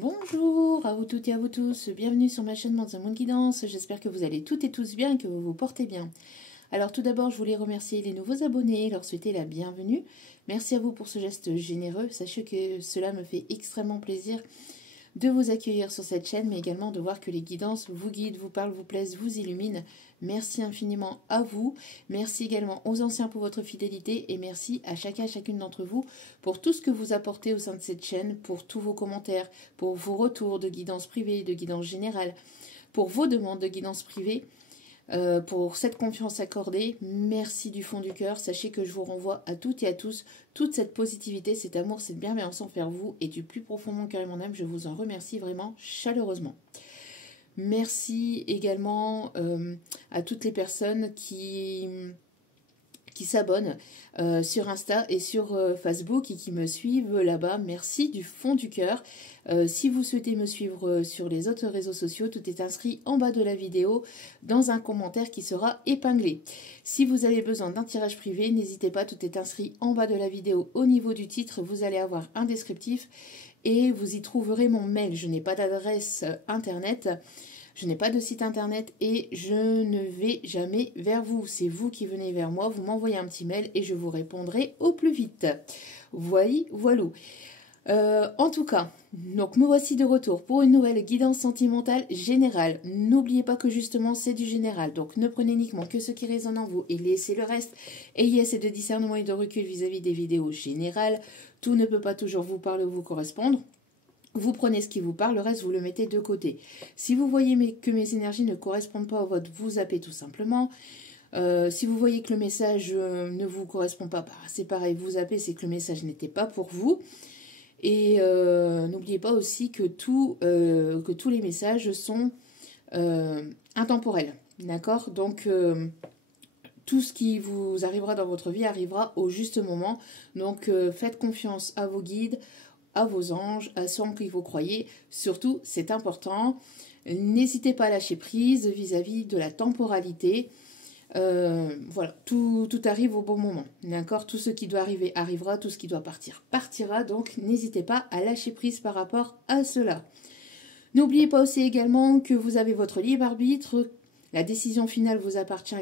Bonjour à vous toutes et à vous tous, bienvenue sur ma chaîne The Moon Guidance, j'espère que vous allez toutes et tous bien et que vous vous portez bien. Alors tout d'abord je voulais remercier les nouveaux abonnés et leur souhaiter la bienvenue. Merci à vous pour ce geste généreux, sachez que cela me fait extrêmement plaisir de vous accueillir sur cette chaîne, mais également de voir que les guidances vous guident, vous parlent, vous plaisent, vous illuminent. Merci infiniment à vous. Merci également aux anciens pour votre fidélité et merci à chacun et chacune d'entre vous pour tout ce que vous apportez au sein de cette chaîne, pour tous vos commentaires, pour vos retours de guidance privée, de guidance générale, pour vos demandes de guidance privée. Pour cette confiance accordée, merci du fond du cœur. Sachez que je vous renvoie à toutes et à tous toute cette positivité, cet amour, cette bienveillance envers vous et du plus profond de mon cœur et mon âme, je vous en remercie vraiment chaleureusement. Merci également à toutes les personnes qui s'abonnent sur Insta et sur Facebook et qui me suivent là-bas. Merci du fond du cœur. Si vous souhaitez me suivre sur les autres réseaux sociaux, tout est inscrit en bas de la vidéo dans un commentaire qui sera épinglé. Si vous avez besoin d'un tirage privé, n'hésitez pas, tout est inscrit en bas de la vidéo au niveau du titre. Vous allez avoir un descriptif et vous y trouverez mon mail. Je n'ai pas d'adresse internet. Je n'ai pas de site internet et je ne vais jamais vers vous. C'est vous qui venez vers moi, vous m'envoyez un petit mail et je vous répondrai au plus vite. Voilà. En tout cas, donc me voici de retour pour une nouvelle guidance sentimentale générale. N'oubliez pas que justement c'est du général, donc ne prenez uniquement que ce qui résonne en vous et laissez le reste. Ayez assez de discernement et de recul vis-à-vis des vidéos générales. Tout ne peut pas toujours vous parler ou vous correspondre. Vous prenez ce qui vous parle, le reste vous le mettez de côté. Si vous voyez que mes énergies ne correspondent pas au vôtre, vous zappez tout simplement. Si vous voyez que le message ne vous correspond pas, bah, c'est pareil, vous zappez, c'est que le message n'était pas pour vous. Et n'oubliez pas aussi que tous les messages sont intemporels. D'accord? Donc tout ce qui vous arrivera dans votre vie arrivera au juste moment. Donc faites confiance à vos guides, à vos anges, à ceux en qui vous croyez. Surtout, c'est important. N'hésitez pas à lâcher prise vis-à-vis de la temporalité. Voilà, tout arrive au bon moment. D'accord? Tout ce qui doit arriver arrivera, tout ce qui doit partir partira. Donc, n'hésitez pas à lâcher prise par rapport à cela. N'oubliez pas aussi également que vous avez votre libre arbitre. La décision finale vous appartient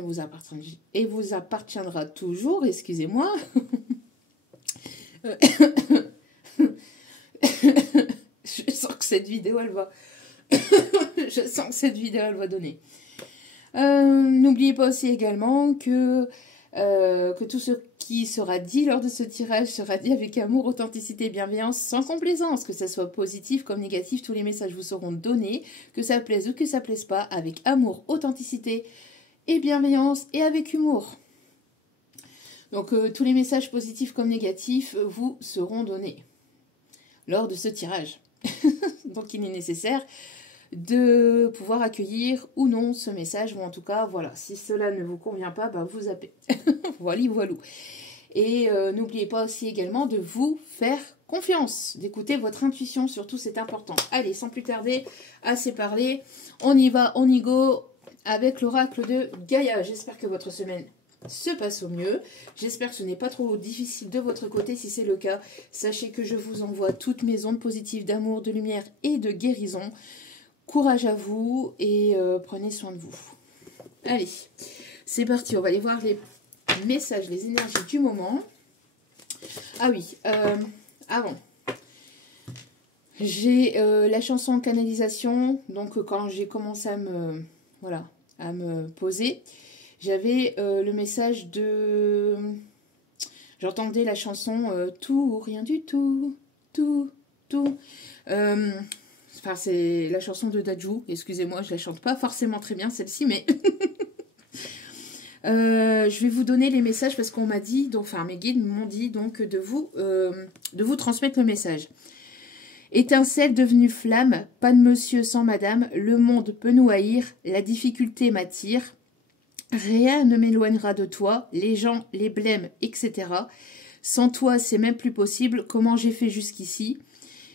et vous appartiendra toujours. Excusez-moi. Je sens que cette vidéo, elle va... Je sens que cette vidéo, elle va donner. N'oubliez pas aussi également que tout ce qui sera dit lors de ce tirage sera dit avec amour, authenticité et bienveillance, sans complaisance. Que ce soit positif comme négatif, tous les messages vous seront donnés, que ça plaise ou que ça plaise pas, avec amour, authenticité et bienveillance et avec humour. Donc tous les messages positifs comme négatifs vous seront donnés lors de ce tirage. Donc il est nécessaire de pouvoir accueillir ou non ce message, ou en tout cas, voilà, si cela ne vous convient pas, bah, vous zappez. Voilà. Et n'oubliez pas aussi également de vous faire confiance, d'écouter votre intuition, surtout c'est important. Allez, sans plus tarder, assez parlé, on y va, on y go, avec l'oracle de Gaïa. J'espère que votre semaine se passe au mieux. J'espère que ce n'est pas trop difficile de votre côté. Si c'est le cas, sachez que je vous envoie toutes mes ondes positives d'amour, de lumière et de guérison. Courage à vous et prenez soin de vous. Allez, c'est parti. On va aller voir les messages, les énergies du moment. Ah oui, avant. J'ai la chanson en canalisation. Donc quand j'ai commencé à me poser, j'avais le message de... J'entendais la chanson tout ou rien du tout, tout. Enfin, c'est la chanson de Dadju. Excusez-moi, je la chante pas forcément très bien celle-ci, mais... je vais vous donner les messages parce qu'on m'a dit, donc, enfin mes guides m'ont dit donc de vous transmettre le message. Étincelle devenue flamme, pas de monsieur sans madame, le monde peut nous haïr, la difficulté m'attire. Rien ne m'éloignera de toi, les gens, les blêmes, etc. Sans toi, c'est même plus possible. Comment j'ai fait jusqu'ici?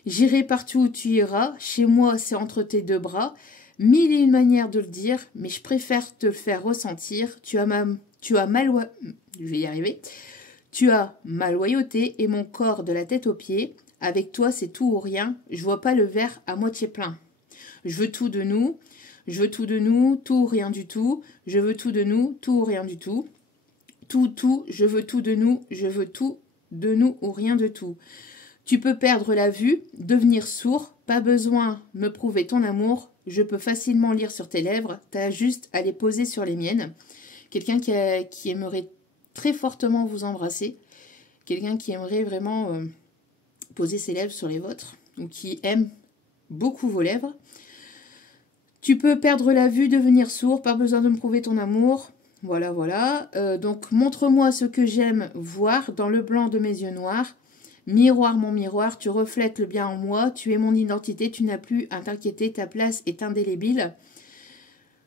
J'irai partout où tu iras. Chez moi, c'est entre tes deux bras. Mille et une manières de le dire, mais je préfère te le faire ressentir. Tu as ma loyauté et mon corps de la tête aux pieds. avec toi, c'est tout ou rien. Je vois pas le verre à moitié plein. Je veux tout de nous. Je veux tout de nous, tout ou rien du tout. Je veux tout de nous, tout ou rien du tout. Tout, je veux tout de nous, je veux tout de nous ou rien de tout. Tu peux perdre la vue, devenir sourd, pas besoin me prouver ton amour, je peux facilement lire sur tes lèvres, t'as juste à les poser sur les miennes. Quelqu'un qui aimerait très fortement vous embrasser, quelqu'un qui aimerait vraiment poser ses lèvres sur les vôtres, ou qui aime beaucoup vos lèvres. Tu peux perdre la vue, devenir sourd, pas besoin de me prouver ton amour. Voilà, voilà. Donc, montre-moi ce que j'aime voir dans le blanc de mes yeux noirs. Miroir, mon miroir, tu reflètes le bien en moi. Tu es mon identité, tu n'as plus à t'inquiéter, ta place est indélébile.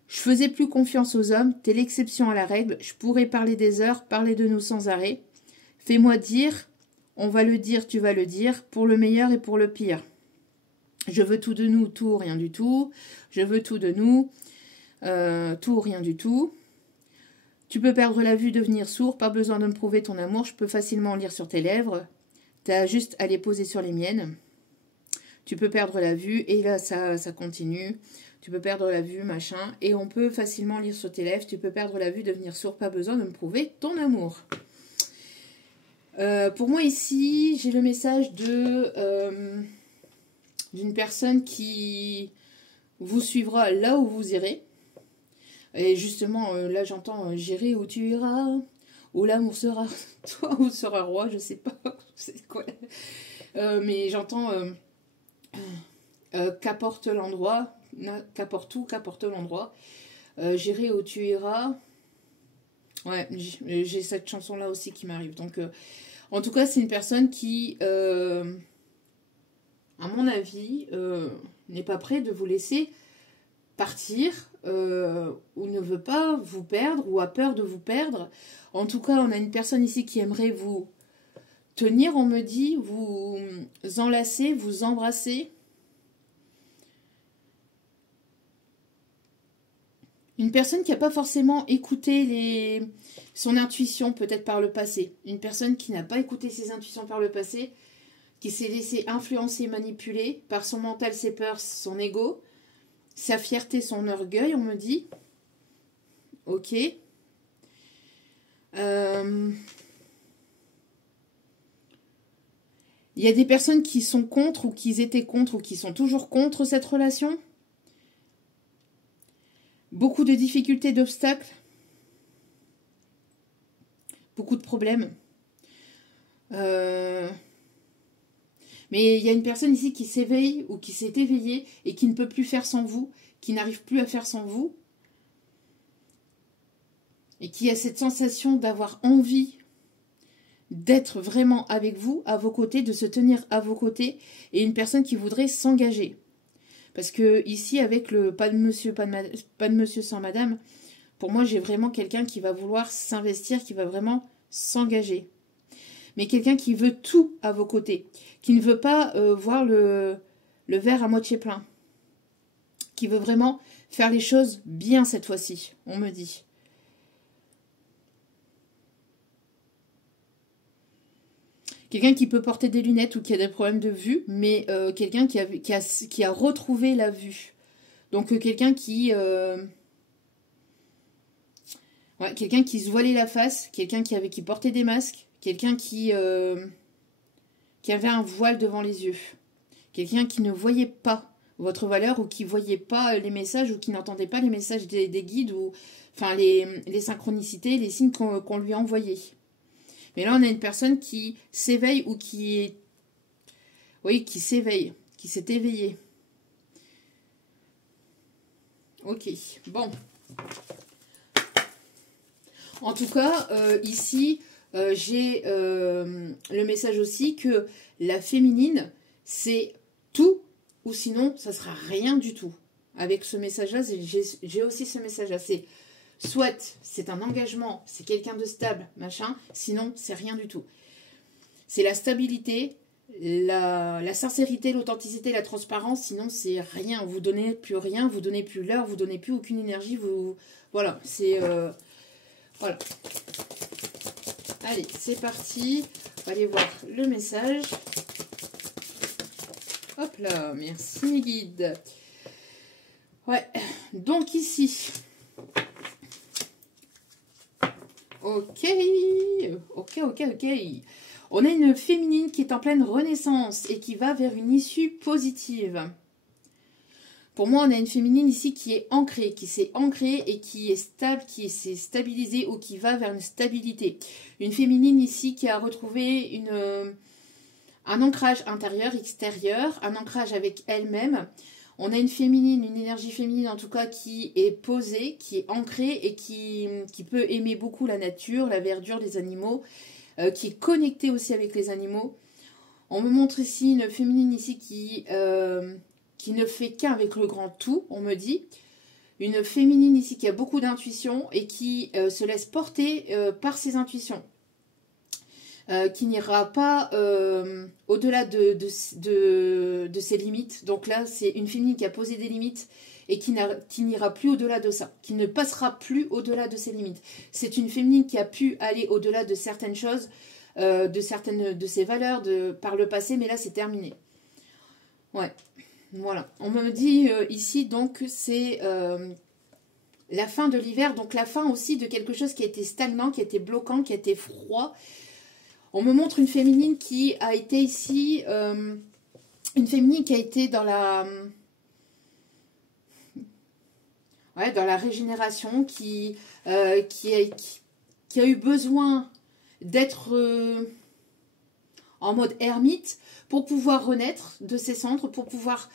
Je faisais plus confiance aux hommes, t'es l'exception à la règle. Je pourrais parler des heures, parler de nous sans arrêt. Fais-moi dire, on va le dire, tu vas le dire, pour le meilleur et pour le pire. Je veux tout de nous, tout ou rien du tout. Je veux tout de nous, tout ou rien du tout. Tu peux perdre la vue, devenir sourd, pas besoin de me prouver ton amour, je peux facilement lire sur tes lèvres. T'as juste à les poser sur les miennes. Tu peux perdre la vue, et là ça continue. Tu peux perdre la vue, machin, et on peut facilement lire sur tes lèvres. Tu peux perdre la vue, devenir sourd, pas besoin de me prouver ton amour. Pour moi ici, j'ai le message d'une personne qui vous suivra là où vous irez. Et justement, là j'entends j'irai où tu iras, où l'amour sera toi ou sera roi, je sais pas c'est quoi. Mais j'entends qu'apporte l'endroit, qu'apporte tout, qu'apporte l'endroit. J'irai où tu iras. Ouais, j'ai cette chanson là aussi qui m'arrive. Donc, en tout cas, c'est une personne qui, à mon avis, n'est pas prête de vous laisser partir ou ne veut pas vous perdre ou a peur de vous perdre. En tout cas, on a une personne ici qui aimerait vous tenir, on me dit, vous enlacer, vous embrasser. Une personne qui n'a pas forcément écouté son intuition peut-être par le passé. Une personne qui n'a pas écouté ses intuitions par le passé, qui s'est laissé influencer, manipuler par son mental, ses peurs, son ego, sa fierté, son orgueil, on me dit. Ok. Il y a des personnes qui sont contre ou qui étaient contre ou qui sont toujours contre cette relation. Beaucoup de difficultés, d'obstacles. Beaucoup de problèmes. Mais il y a une personne ici qui s'éveille ou qui s'est éveillée et qui ne peut plus faire sans vous, qui n'arrive plus à faire sans vous. Et qui a cette sensation d'avoir envie d'être vraiment avec vous, à vos côtés, de se tenir à vos côtés. Et une personne qui voudrait s'engager. Parce que ici, avec le pas de monsieur sans madame, pour moi, j'ai vraiment quelqu'un qui va vouloir s'investir, qui va vraiment s'engager. Mais quelqu'un qui veut tout à vos côtés, qui ne veut pas voir le verre à moitié plein, qui veut vraiment faire les choses bien cette fois-ci, on me dit. Quelqu'un qui peut porter des lunettes ou qui a des problèmes de vue, mais quelqu'un qui a retrouvé la vue. Donc quelqu'un qui se voilait la face, quelqu'un qui portait des masques, quelqu'un qui avait un voile devant les yeux. Quelqu'un qui ne voyait pas votre valeur ou qui ne voyait pas les messages ou qui n'entendait pas les messages des guides ou enfin les synchronicités, les signes qu'on lui a envoyés. Mais là, on a une personne qui s'éveille ou qui s'éveille, qui s'est éveillée. Ok, bon. En tout cas, ici, j'ai le message aussi que la féminine, c'est tout ou sinon, ça sera rien du tout. Avec ce message-là, j'ai aussi ce message-là. C'est soit c'est un engagement, c'est quelqu'un de stable, machin, sinon c'est rien du tout. C'est la stabilité, la sincérité, l'authenticité, la transparence, sinon c'est rien. Vous donnez plus rien, vous donnez plus l'heure, vous donnez plus aucune énergie, voilà, c'est... voilà. Allez, c'est parti. On va aller voir le message. Hop là, merci mes guides. Ouais, donc ici. Ok. On a une féminine qui est en pleine renaissance et qui va vers une issue positive. Pour moi, on a une féminine ici qui est ancrée, qui s'est ancrée et qui est stable, qui s'est stabilisée ou qui va vers une stabilité. Une féminine ici qui a retrouvé un ancrage intérieur, extérieur, un ancrage avec elle-même. On a une féminine, une énergie féminine en tout cas qui est posée, qui est ancrée et qui peut aimer beaucoup la nature, la verdure, les animaux, qui est connectée aussi avec les animaux. On me montre ici une féminine ici qui ne fait qu'un avec le grand tout, on me dit. Une féminine ici qui a beaucoup d'intuition et qui se laisse porter par ses intuitions. Qui n'ira pas au-delà de ses limites. Donc là, c'est une féminine qui a posé des limites et qui n'ira plus au-delà de ça, qui ne passera plus au-delà de ses limites. C'est une féminine qui a pu aller au-delà de certaines choses, de certaines de ses valeurs par le passé, mais là, c'est terminé. Ouais, voilà. On me dit ici, donc, c'est la fin de l'hiver, donc la fin aussi de quelque chose qui a été stagnant, qui a été bloquant, qui a été froid. On me montre une féminine qui a été ici, une féminine qui a été dans la régénération, qui a eu besoin d'être en mode ermite pour pouvoir renaître de ses cendres, pour pouvoir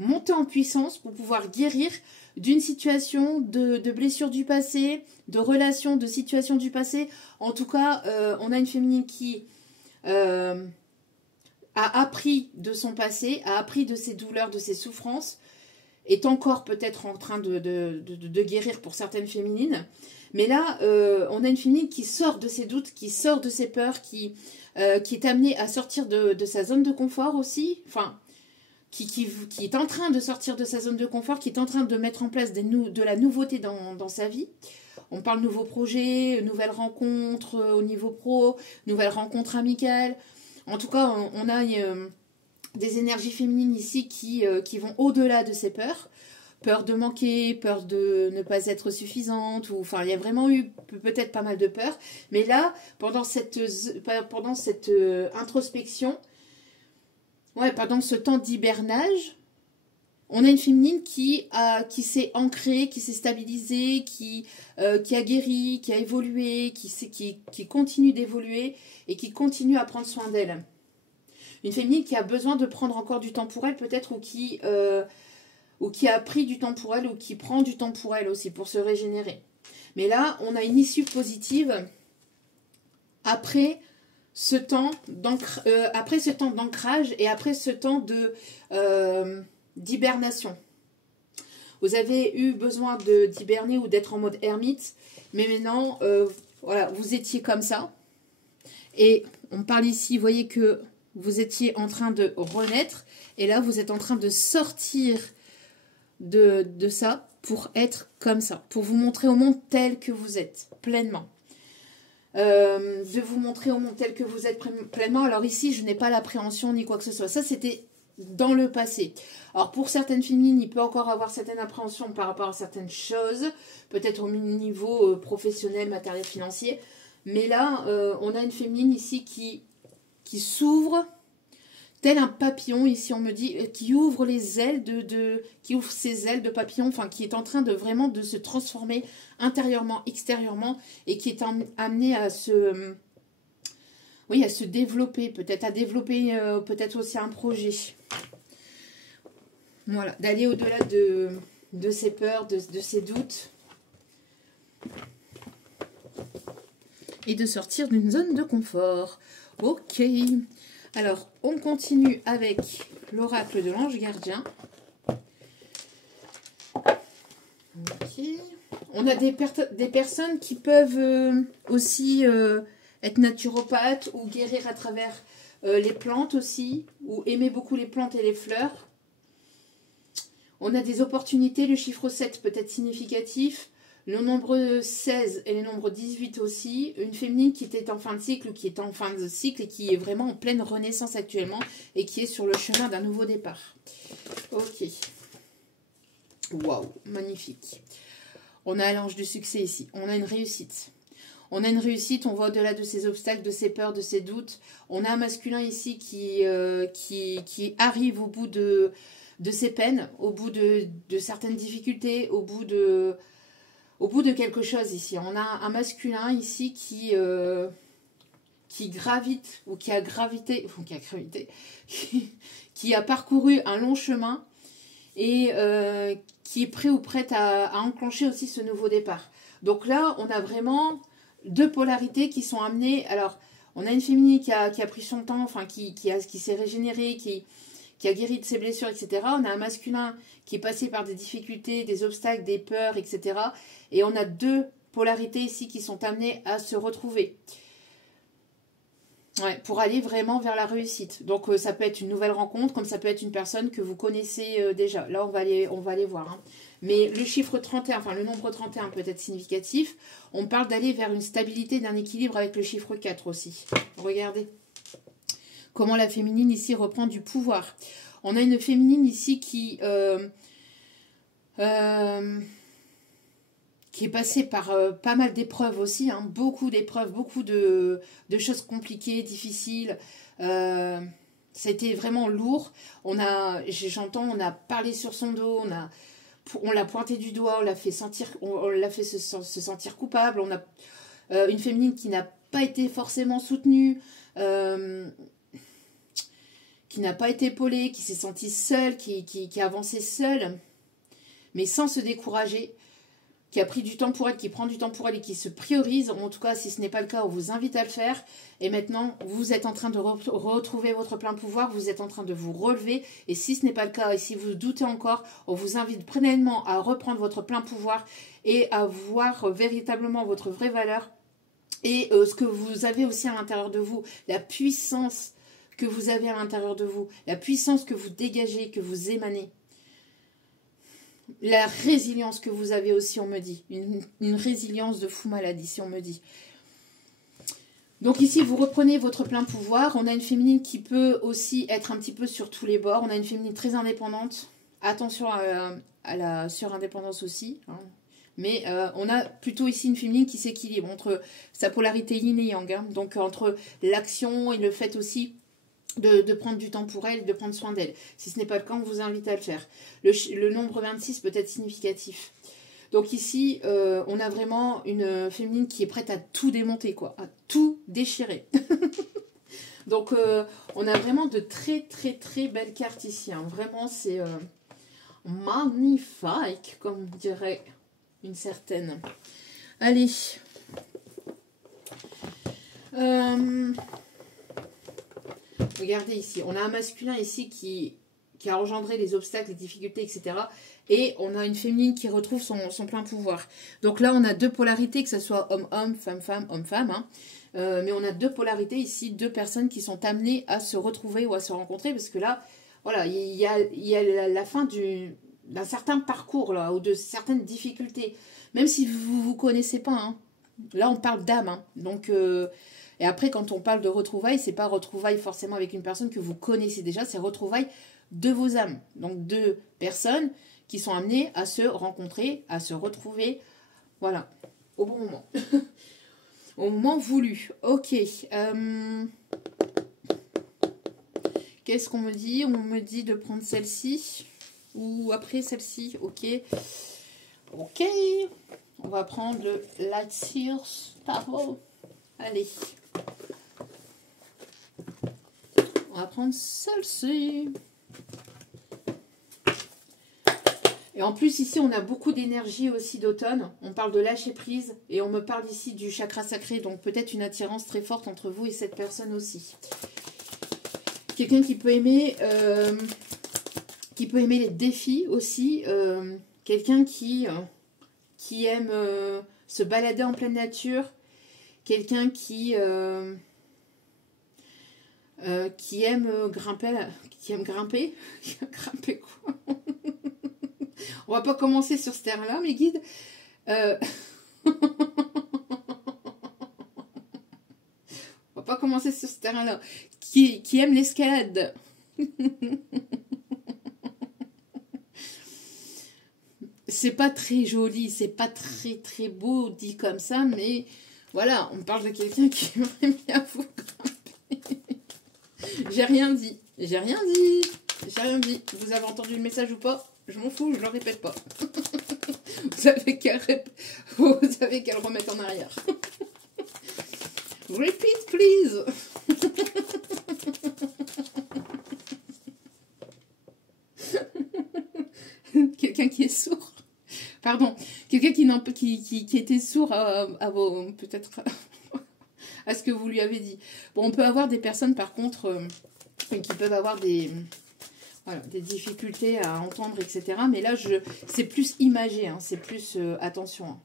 monter en puissance, pour pouvoir guérir d'une situation de blessure du passé, de relations, de situations du passé. En tout cas, on a une féminine qui a appris de son passé, a appris de ses douleurs, de ses souffrances, est encore peut-être en train de guérir pour certaines féminines. Mais là, on a une féminine qui sort de ses doutes, qui sort de ses peurs, qui est amenée à sortir de sa zone de confort aussi, enfin, qui est en train de sortir de sa zone de confort, qui est en train de mettre en place de la nouveauté dans sa vie. On parle nouveaux projets, nouvelles rencontres au niveau pro, nouvelles rencontres amicales. En tout cas, on a des énergies féminines ici qui vont au-delà de ces peurs. Peur de manquer, peur de ne pas être suffisante, ou enfin il y a vraiment eu peut-être pas mal de peurs. Mais là, pendant cette introspection, pendant ce temps d'hibernage, on a une féminine qui s'est ancrée, qui s'est stabilisée, qui a guéri, qui a évolué, qui continue d'évoluer et qui continue à prendre soin d'elle. Une féminine qui a besoin de prendre encore du temps pour elle peut-être, ou qui a pris du temps pour elle, ou qui prend du temps pour elle aussi, pour se régénérer. Mais là, on a une issue positive après ce temps d'ancrage et après ce temps d'hibernation. Vous avez eu besoin d'hiberner ou d'être en mode ermite, mais maintenant, voilà, vous étiez comme ça. Et on parle ici, vous voyez que vous étiez en train de renaître, et là, vous êtes en train de sortir de ça pour être comme ça, pour vous montrer au monde tel que vous êtes, pleinement. De vous montrer au monde tel que vous êtes pleinement. Alors ici, je n'ai pas l'appréhension ni quoi que ce soit. Ça, c'était dans le passé. Alors pour certaines féminines, il peut encore avoir certaines appréhensions par rapport à certaines choses, peut-être au niveau professionnel, matériel, financier. Mais là, on a une féminine ici qui s'ouvre, tel un papillon, ici on me dit, qui ouvre les ailes qui ouvre ses ailes de papillon, enfin qui est en train de vraiment de se transformer intérieurement, extérieurement, et qui est amené à se développer, peut-être à développer peut-être aussi un projet. Voilà, d'aller au-delà de ses peurs, de ses doutes. Et de sortir d'une zone de confort. Ok. Alors, on continue avec l'oracle de l'ange gardien. Ok. On a des personnes qui peuvent aussi être naturopathes ou guérir à travers les plantes aussi, ou aimer beaucoup les plantes et les fleurs. On a des opportunités, le chiffre 7 peut être significatif. le nombre 16 et le nombre 18 aussi. Une féminine qui était en fin de cycle, qui est en fin de cycle et qui est vraiment en pleine renaissance actuellement et qui est sur le chemin d'un nouveau départ. Ok. Waouh, magnifique. On a l'ange du succès ici. On a une réussite. On a une réussite, on va au-delà de ses obstacles, de ses peurs, de ses doutes. On a un masculin ici qui arrive au bout de ses peines, au bout de certaines difficultés, au bout de quelque chose ici. On a un masculin ici qui gravite, ou qui a gravité, qui a parcouru un long chemin et qui est prêt ou prête à enclencher aussi ce nouveau départ. Donc là, on a vraiment deux polarités qui sont amenées. Alors, on a une féminine qui a pris son temps, enfin qui s'est régénérée, qui a guéri de ses blessures, etc. On a un masculin qui est passé par des difficultés, des obstacles, des peurs, etc. Et on a deux polarités ici qui sont amenées à se retrouver. Ouais, pour aller vraiment vers la réussite. Donc ça peut être une nouvelle rencontre, comme ça peut être une personne que vous connaissez déjà. Là, on va aller voir. Hein. Mais le chiffre 31, enfin le nombre 31 peut être significatif. On parle d'aller vers une stabilité, d'un équilibre avec le chiffre 4 aussi. Regardez comment la féminine ici reprend du pouvoir. On a une féminine ici qui est passée par pas mal d'épreuves aussi, hein, beaucoup d'épreuves, beaucoup de choses compliquées, difficiles. Ça a été vraiment lourd. On a parlé sur son dos, on l'a pointé du doigt, on l'a fait se sentir coupable. On a une féminine qui n'a pas été forcément soutenue, qui n'a pas été épaulée, qui s'est sentie seule, qui a avancé seule, mais sans se décourager, qui a pris du temps pour elle, qui prend du temps pour elle et qui se priorise. En tout cas, si ce n'est pas le cas, on vous invite à le faire. Et maintenant, vous êtes en train de retrouver votre plein pouvoir, vous êtes en train de vous relever. Et si ce n'est pas le cas, et si vous doutez encore, on vous invite pleinement à reprendre votre plein pouvoir et à voir véritablement votre vraie valeur et ce que vous avez aussi à l'intérieur de vous, la puissance que vous avez à l'intérieur de vous, la puissance que vous dégagez, que vous émanez. La résilience que vous avez aussi, on me dit. Une résilience de fou malade, ici, on me dit. Donc ici, vous reprenez votre plein pouvoir. On a une féminine qui peut aussi être un petit peu sur tous les bords. On a une féminine très indépendante. Attention à la surindépendance aussi. Hein. Mais on a plutôt ici une féminine qui s'équilibre entre sa polarité yin et yang. Hein. Donc entre l'action et le fait aussi de prendre du temps pour elle, de prendre soin d'elle. Si ce n'est pas le cas, on vous invite à le faire. Le nombre 26 peut être significatif. Donc ici, on a vraiment une féminine qui est prête à tout démonter, quoi, à tout déchirer. Donc, on a vraiment de très, très, très belles cartes ici. Hein. Vraiment, c'est magnifique, comme dirait une certaine. Allez. Regardez ici, on a un masculin ici qui a engendré les obstacles, les difficultés, etc. Et on a une féminine qui retrouve son plein pouvoir. Donc là, on a deux polarités, que ce soit homme-homme, femme-femme, homme-femme. Hein. Mais on a deux polarités ici, deux personnes qui sont amenées à se retrouver ou à se rencontrer. Parce que là, voilà, il y a la fin d'un certain parcours, là, ou de certaines difficultés. Même si vous ne vous connaissez pas. Hein. Là, on parle d'âme. Hein. Donc... Et après, quand on parle de retrouvailles, c'est pas retrouvailles forcément avec une personne que vous connaissez déjà, c'est retrouvailles de vos âmes. Donc, deux personnes qui sont amenées à se rencontrer, à se retrouver, voilà, au bon moment. Au moment voulu. Ok. Qu'est-ce qu'on me dit? On me dit de prendre celle-ci. Ou après celle-ci. Ok. Ok. On va prendre le Light Sears Tarot. Allez. On va prendre celle-ci. Et en plus, ici, on a beaucoup d'énergie aussi d'automne. On parle de lâcher prise. Et on me parle ici du chakra sacré. Donc, peut-être une attirance très forte entre vous et cette personne aussi. Quelqu'un qui peut aimer... les défis aussi. Quelqu'un qui aime se balader en pleine nature. Quelqu'un qui aime grimper. Qui aime grimper. Grimper quoi? On va pas commencer sur ce terrain-là, mes guides. Euh, On va pas commencer sur ce terrain-là. Qui aime l'escalade. C'est pas très joli, c'est pas très très beau dit comme ça, mais voilà, on parle de quelqu'un qui aimerait bien vous grimper. J'ai rien dit, j'ai rien dit, j'ai rien dit. Vous avez entendu le message ou pas? Je m'en fous, je le répète pas. Vous avez qu'à le remettre en arrière. Repeat, please. Quelqu'un qui est sourd. Pardon, quelqu'un qui était sourd à vos... peut-être à ce que vous lui avez dit. Bon, on peut avoir des personnes, par contre, qui peuvent avoir des... Voilà, des difficultés à entendre, etc. Mais là, c'est plus imagé, hein, c'est plus attention. Hein.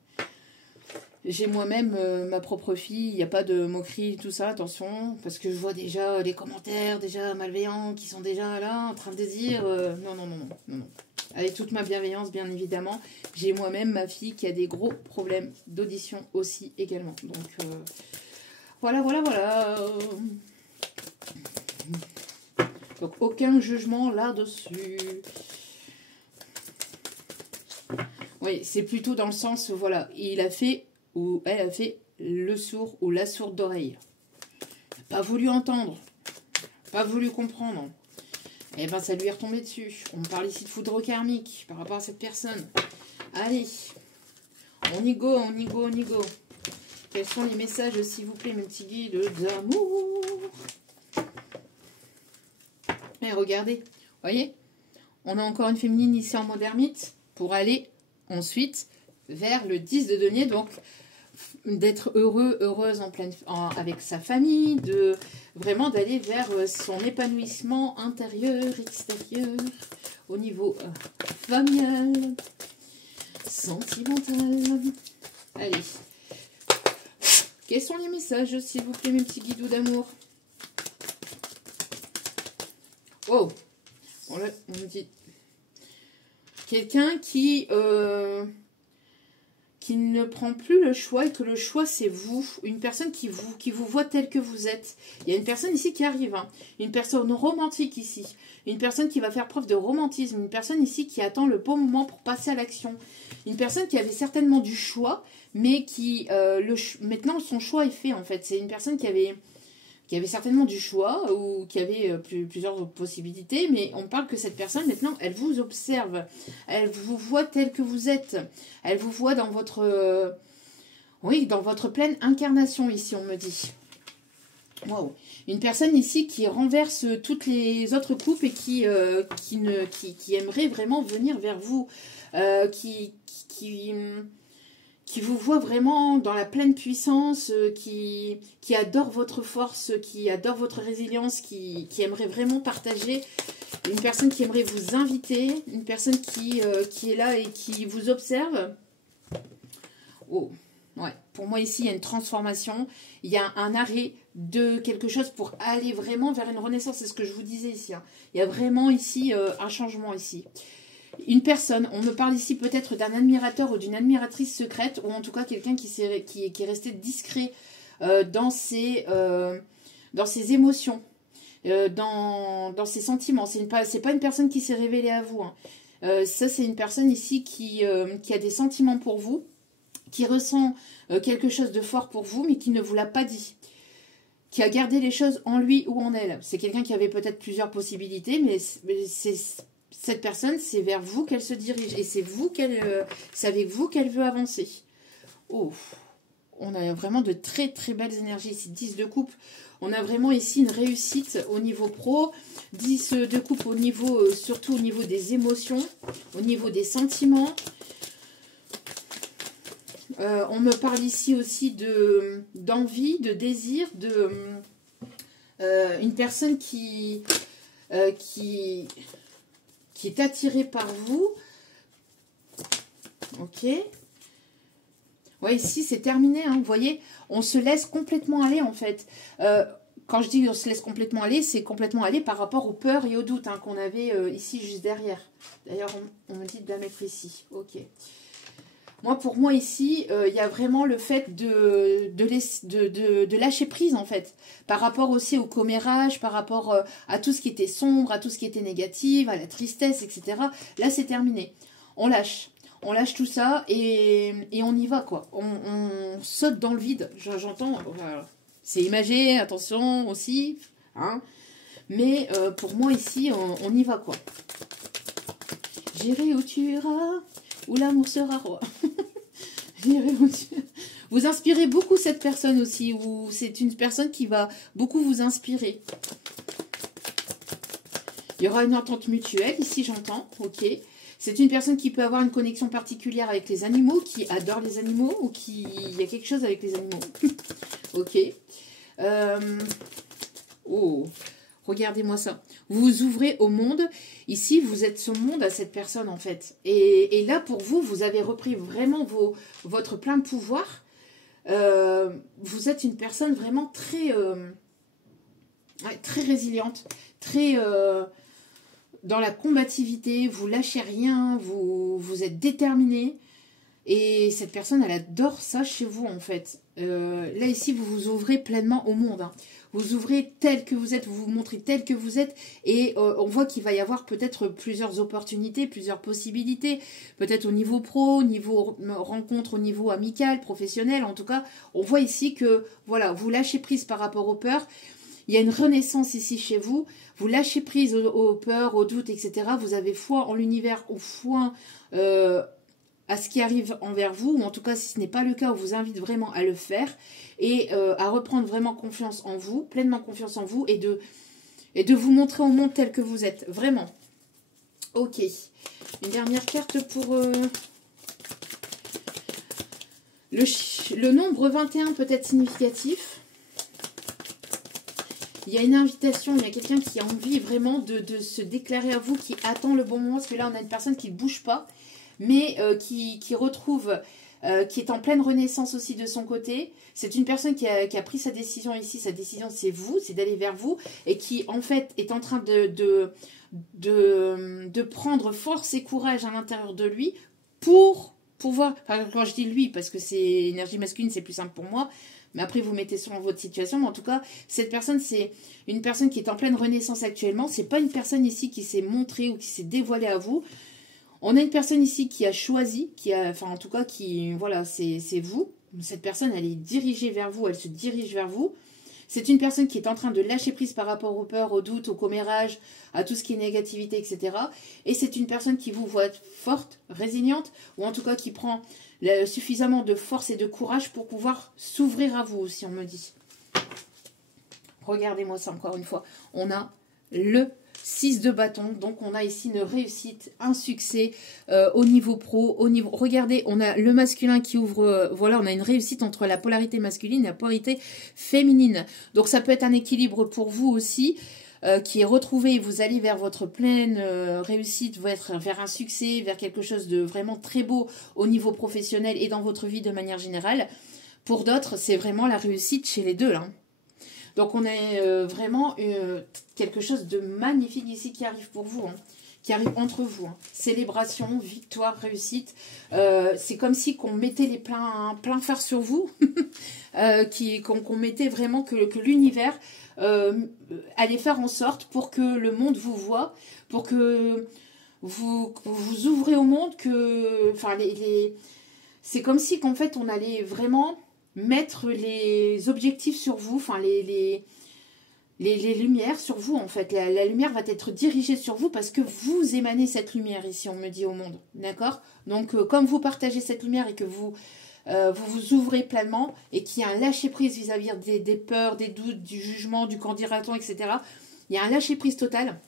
J'ai moi-même ma propre fille, il n'y a pas de moquerie, tout ça, attention, parce que je vois déjà les commentaires déjà malveillants qui sont déjà là en train de dire non, non, non, non, non, non. Avec toute ma bienveillance, bien évidemment, j'ai moi-même ma fille qui a des gros problèmes d'audition aussi également. Donc, voilà, voilà, voilà. Donc, aucun jugement là-dessus. Oui, c'est plutôt dans le sens, voilà, il a fait... ou elle a fait le sourd ou la sourde d'oreille. Pas voulu entendre, pas voulu comprendre. Et ben ça lui est retombé dessus. On parle ici de foudre karmique par rapport à cette personne. Allez, on y go, on y go, on y go. Quels sont les messages, s'il vous plaît, mes petits guides d'amour? Et regardez, voyez, on a encore une féminine ici en mode ermite pour aller ensuite vers le 10 de denier, donc d'être heureux, heureuse avec sa famille, de vraiment d'aller vers son épanouissement intérieur, extérieur, au niveau familial, sentimental. Allez. Quels sont les messages, s'il vous plaît, mes petits guidoux d'amour? Oh, bon là, on me dit quelqu'un qui ne prend plus le choix et que le choix c'est vous, une personne qui vous voit tel que vous êtes. Il y a une personne ici qui arrive, hein. Une personne romantique ici, une personne qui va faire preuve de romantisme, une personne ici qui attend le bon moment pour passer à l'action, une personne qui avait certainement du choix, mais qui maintenant son choix est fait en fait. C'est une personne qui avait certainement du choix ou qui avait plusieurs possibilités, mais on parle que cette personne, maintenant, elle vous observe. Elle vous voit tel que vous êtes. Elle vous voit dans votre... oui, dans votre pleine incarnation, ici, on me dit. Waouh. Une personne ici qui renverse toutes les autres couples et qui aimerait vraiment venir vers vous. Qui vous voit vraiment dans la pleine puissance, qui adore votre force, qui adore votre résilience, qui aimerait vraiment partager, une personne qui aimerait vous inviter, une personne qui est là et qui vous observe. Oh, ouais, pour moi ici il y a une transformation, il y a un arrêt de quelque chose pour aller vraiment vers une renaissance, c'est ce que je vous disais ici. Hein. Il y a vraiment ici un changement ici. Une personne, on me parle ici peut-être d'un admirateur ou d'une admiratrice secrète, ou en tout cas quelqu'un qui est resté discret dans ses émotions, dans ses sentiments. C'est pas une personne qui s'est révélée à vous. Hein. Ça, c'est une personne ici qui a des sentiments pour vous, qui ressent quelque chose de fort pour vous, mais qui ne vous l'a pas dit. Qui a gardé les choses en lui ou en elle. C'est quelqu'un qui avait peut-être plusieurs possibilités, mais cette personne, c'est vers vous qu'elle se dirige. Et c'est avec vous qu'elle veut avancer. Oh, on a vraiment de très très belles énergies ici. 10 de coupe. On a vraiment ici une réussite au niveau pro. 10 de coupe au niveau, surtout au niveau des émotions, au niveau des sentiments. On me parle ici aussi d'envie, de désir, une personne qui est attiré par vous. Ok. Ouais, ici, c'est terminé. Hein, vous voyez, on se laisse complètement aller, en fait. Quand je dis on se laisse complètement aller, c'est complètement aller par rapport aux peurs et aux doutes hein, qu'on avait ici, juste derrière. D'ailleurs, on me dit de la mettre ici. Ok. Moi, pour moi, ici, il y a vraiment le fait de lâcher prise, en fait. Par rapport aussi au commérage, par rapport à tout ce qui était sombre, à tout ce qui était négatif, à la tristesse, etc. Là, c'est terminé. On lâche. On lâche tout ça et on y va, quoi. On saute dans le vide. J'entends, voilà. C'est imagé, attention aussi. Hein. Mais pour moi, ici, on y va, quoi. J'irai où tu iras, où l'amour sera roi. J'irai où tu... Vous inspirez beaucoup cette personne aussi, ou c'est une personne qui va beaucoup vous inspirer. Il y aura une entente mutuelle, ici j'entends, ok. C'est une personne qui peut avoir une connexion particulière avec les animaux, qui adore les animaux, ou qui... Il y a quelque chose avec les animaux. Ok. Oh, regardez-moi ça. Vous vous ouvrez au monde. Ici, vous êtes ce monde à cette personne, en fait. Et là, pour vous, vous avez repris vraiment votre plein de pouvoir. Vous êtes une personne vraiment très, très résiliente, très dans la combativité. Vous lâchez rien, vous êtes déterminé. Et cette personne, elle adore ça chez vous, en fait. Là, ici, vous vous ouvrez pleinement au monde. Hein. Vous ouvrez tel que vous êtes, vous vous montrez tel que vous êtes. Et on voit qu'il va y avoir peut-être plusieurs opportunités, plusieurs possibilités. Peut-être au niveau pro, au niveau rencontre, au niveau amical, professionnel. En tout cas, on voit ici que, voilà, vous lâchez prise par rapport aux peurs. Il y a une renaissance ici chez vous. Vous lâchez prise aux peurs, aux doutes, etc. Vous avez foi en l'univers, ou foi... à ce qui arrive envers vous, ou en tout cas si ce n'est pas le cas, on vous invite vraiment à le faire et à reprendre vraiment confiance en vous, pleinement confiance en vous et de vous montrer au monde tel que vous êtes, vraiment. Ok, une dernière carte pour le nombre 21 peut être significatif. Il y a une invitation, il y a quelqu'un qui a envie vraiment de se déclarer à vous, qui attend le bon moment, parce que là on a une personne qui ne bouge pas, mais qui retrouve, qui est en pleine renaissance aussi de son côté. C'est une personne qui a pris sa décision ici. Sa décision, c'est vous, c'est d'aller vers vous, et qui, en fait, est en train de prendre force et courage à l'intérieur de lui pour pouvoir... Enfin, quand je dis lui, parce que c'est énergie masculine, c'est plus simple pour moi, mais après, vous mettez sur votre situation. Mais en tout cas, cette personne, c'est une personne qui est en pleine renaissance actuellement. C'est pas une personne ici qui s'est montrée ou qui s'est dévoilée à vous. On a une personne ici qui a choisi, enfin en tout cas, voilà, c'est vous. Cette personne, elle est dirigée vers vous, elle se dirige vers vous. C'est une personne qui est en train de lâcher prise par rapport aux peurs, aux doutes, au commérage, à tout ce qui est négativité, etc. Et c'est une personne qui vous voit forte, résiliente, ou en tout cas qui prend suffisamment de force et de courage pour pouvoir s'ouvrir à vous aussi, on me dit. Regardez-moi ça encore une fois. On a le 6 de bâton, donc on a ici une réussite, un succès au niveau pro, au niveau... Regardez, on a le masculin qui ouvre, voilà, on a une réussite entre la polarité masculine et la polarité féminine. Donc ça peut être un équilibre pour vous aussi, qui est retrouvé, vous allez vers votre pleine réussite, vers un succès, vers quelque chose de vraiment très beau au niveau professionnel et dans votre vie de manière générale. Pour d'autres, c'est vraiment la réussite chez les deux, là. Donc on a vraiment quelque chose de magnifique ici qui arrive pour vous, hein, qui arrive entre vous. Hein. Célébration, victoire, réussite. C'est comme si qu'on mettait les plein phare sur vous, qu'on mettait vraiment que l'univers allait faire en sorte pour que le monde vous voie, pour que vous ouvrez au monde, enfin c'est comme si qu'en fait on allait vraiment mettre les objectifs sur vous, enfin les lumières sur vous en fait. La lumière va être dirigée sur vous parce que vous émanez cette lumière ici, on me dit au monde, d'accord? Donc comme vous partagez cette lumière et que vous vous ouvrez pleinement et qu'il y a un lâcher-prise vis-à-vis des peurs, des doutes, du jugement, du qu'en dira-t-on, etc. Il y a un lâcher-prise total.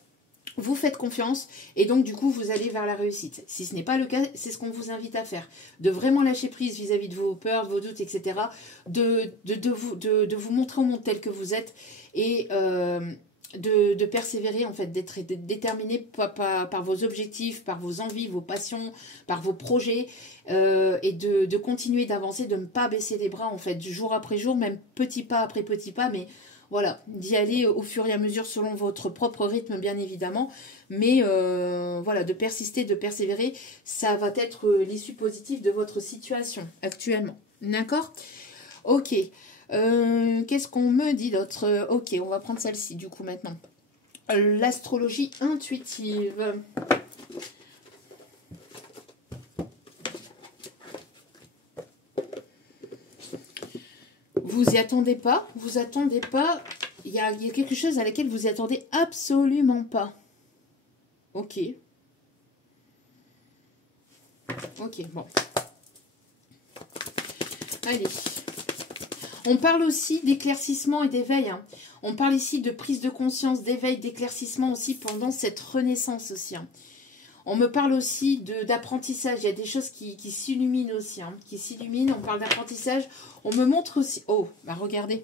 Vous faites confiance et donc du coup vous allez vers la réussite. Si ce n'est pas le cas, c'est ce qu'on vous invite à faire. De vraiment lâcher prise vis-à-vis de vos peurs, de vos doutes, etc. De vous montrer au monde tel que vous êtes et de persévérer en fait, d'être déterminé par vos objectifs, par vos envies, vos passions, par vos projets et de continuer d'avancer, de ne pas baisser les bras en fait, du jour après jour, même petit pas après petit pas, mais Voilà, d'y aller au fur et à mesure selon votre propre rythme, bien évidemment. Mais voilà, de persister, de persévérer, ça va être l'issue positive de votre situation actuellement. D'accord? Ok. Qu'est-ce qu'on me dit d'autre? Ok, on va prendre celle-ci du coup maintenant. L'astrologie intuitive. Vous y attendez pas, vous attendez pas. Il y a quelque chose à laquelle vous y attendez absolument pas. Ok. Ok, bon. Allez. On parle aussi d'éclaircissement et d'éveil. Hein. On parle ici de prise de conscience, d'éveil, d'éclaircissement aussi pendant cette renaissance aussi. Hein. On me parle aussi d'apprentissage. Il y a des choses qui s'illuminent aussi. Hein, qui s'illuminent. On parle d'apprentissage. On me montre aussi... Oh, bah regardez.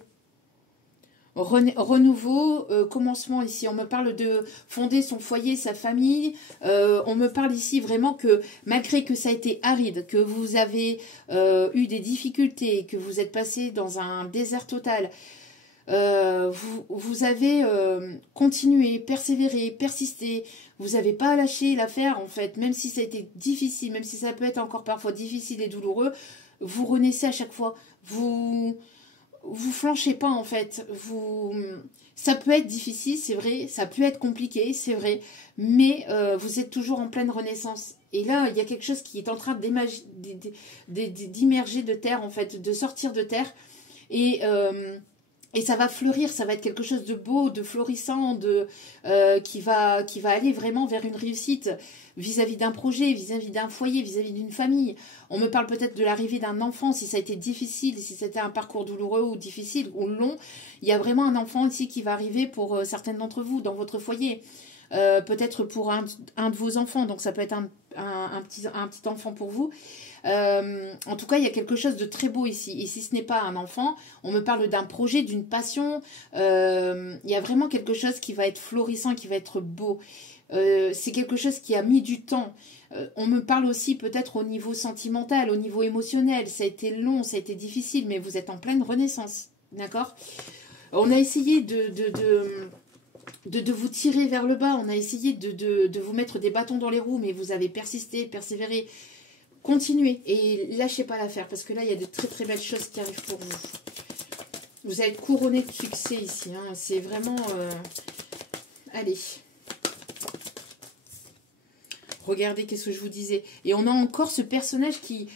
Renouveau, commencement ici. On me parle de fonder son foyer, sa famille. On me parle ici vraiment que malgré que ça a été aride, que vous avez eu des difficultés, que vous êtes passé dans un désert total, vous avez continué, persévéré, persisté. Vous n'avez pas lâché l'affaire en fait, même si ça a été difficile, même si ça peut être encore parfois difficile et douloureux, vous renaissez à chaque fois. Vous flanchez pas en fait. Ça peut être difficile, c'est vrai. Ça peut être compliqué, c'est vrai. Mais vous êtes toujours en pleine renaissance. Et là, il y a quelque chose qui est en train d'immerger de terre en fait, de sortir de terre. Et ça va fleurir, ça va être quelque chose de beau, de florissant, qui va aller vraiment vers une réussite vis-à-vis d'un projet, vis-à-vis d'un foyer, vis-à-vis d'une famille. On me parle peut-être de l'arrivée d'un enfant, si ça a été difficile, si c'était un parcours douloureux ou difficile ou long. Il y a vraiment un enfant ici qui va arriver pour certaines d'entre vous dans votre foyer. Peut-être pour un de vos enfants, donc ça peut être un petit enfant pour vous. En tout cas, il y a quelque chose de très beau ici. Et si ce n'est pas un enfant, on me parle d'un projet, d'une passion. Il y a vraiment quelque chose qui va être florissant, qui va être beau. C'est quelque chose qui a mis du temps. On me parle aussi peut-être au niveau sentimental, au niveau émotionnel. Ça a été long, ça a été difficile, mais vous êtes en pleine renaissance. D'accord? On a essayé de vous tirer vers le bas. On a essayé de vous mettre des bâtons dans les roues, mais vous avez persisté, persévéré. Continuez et lâchez pas l'affaire parce que là, il y a de très très belles choses qui arrivent pour vous. Vous allez être couronné de succès ici. Hein. C'est vraiment... Allez. Regardez, qu'est-ce que je vous disais. Et on a encore ce personnage qui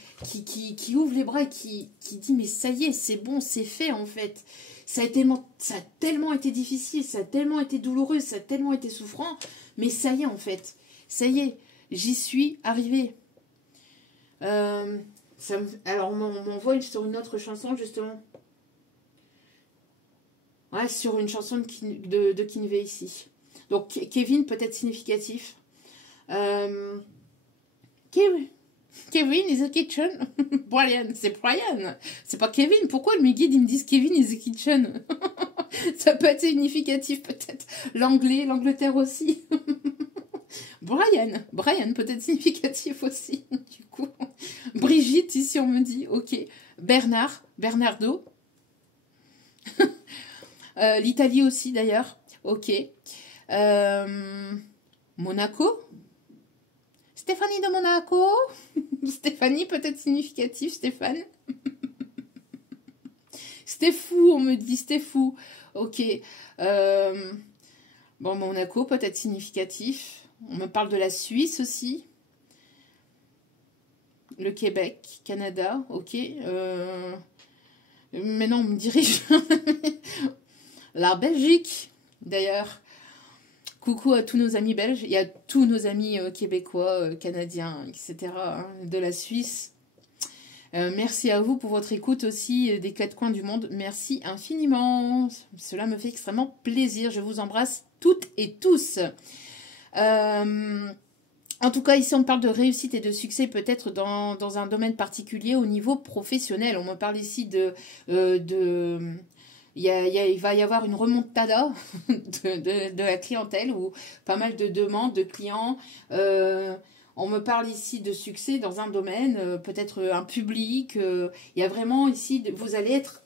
ouvre les bras et qui dit, mais ça y est, c'est bon, c'est fait en fait. Ça a tellement été difficile, ça a tellement été douloureux, ça a tellement été souffrant. Mais ça y est en fait. Ça y est, j'y suis arrivée. Alors, on m'envoie sur une autre chanson, justement. Ouais, sur une chanson de Kinvey ici. Donc, Kevin, peut-être significatif. Kevin is the kitchen. Brian, c'est Brian. C'est pas Kevin. Pourquoi mes guides ils me disent Kevin is the kitchen? Ça peut être significatif, peut-être. L'Angleterre aussi. Brian peut-être significatif aussi, du coup. Brigitte, ici on me dit, ok. Bernardo. L'Italie aussi d'ailleurs, ok. Monaco. Stéphanie de Monaco. Stéphanie peut-être significatif, Stéphane. Stéphou, on me dit, Stéphou. Ok. Bon, Monaco peut-être significatif. On me parle de la Suisse aussi. Le Québec, Canada, ok. Maintenant, on me dirige. La Belgique, d'ailleurs. Coucou à tous nos amis belges et à tous nos amis québécois, canadiens, etc. Hein, de la Suisse. Merci à vous pour votre écoute aussi des quatre coins du monde. Merci infiniment. Cela me fait extrêmement plaisir. Je vous embrasse toutes et tous. En tout cas, ici, on parle de réussite et de succès peut-être dans un domaine particulier au niveau professionnel. On me parle ici il va y avoir une remontada de la clientèle ou pas mal de demandes de clients. On me parle ici de succès dans un domaine, peut-être un public. Il y a vraiment ici, vous allez être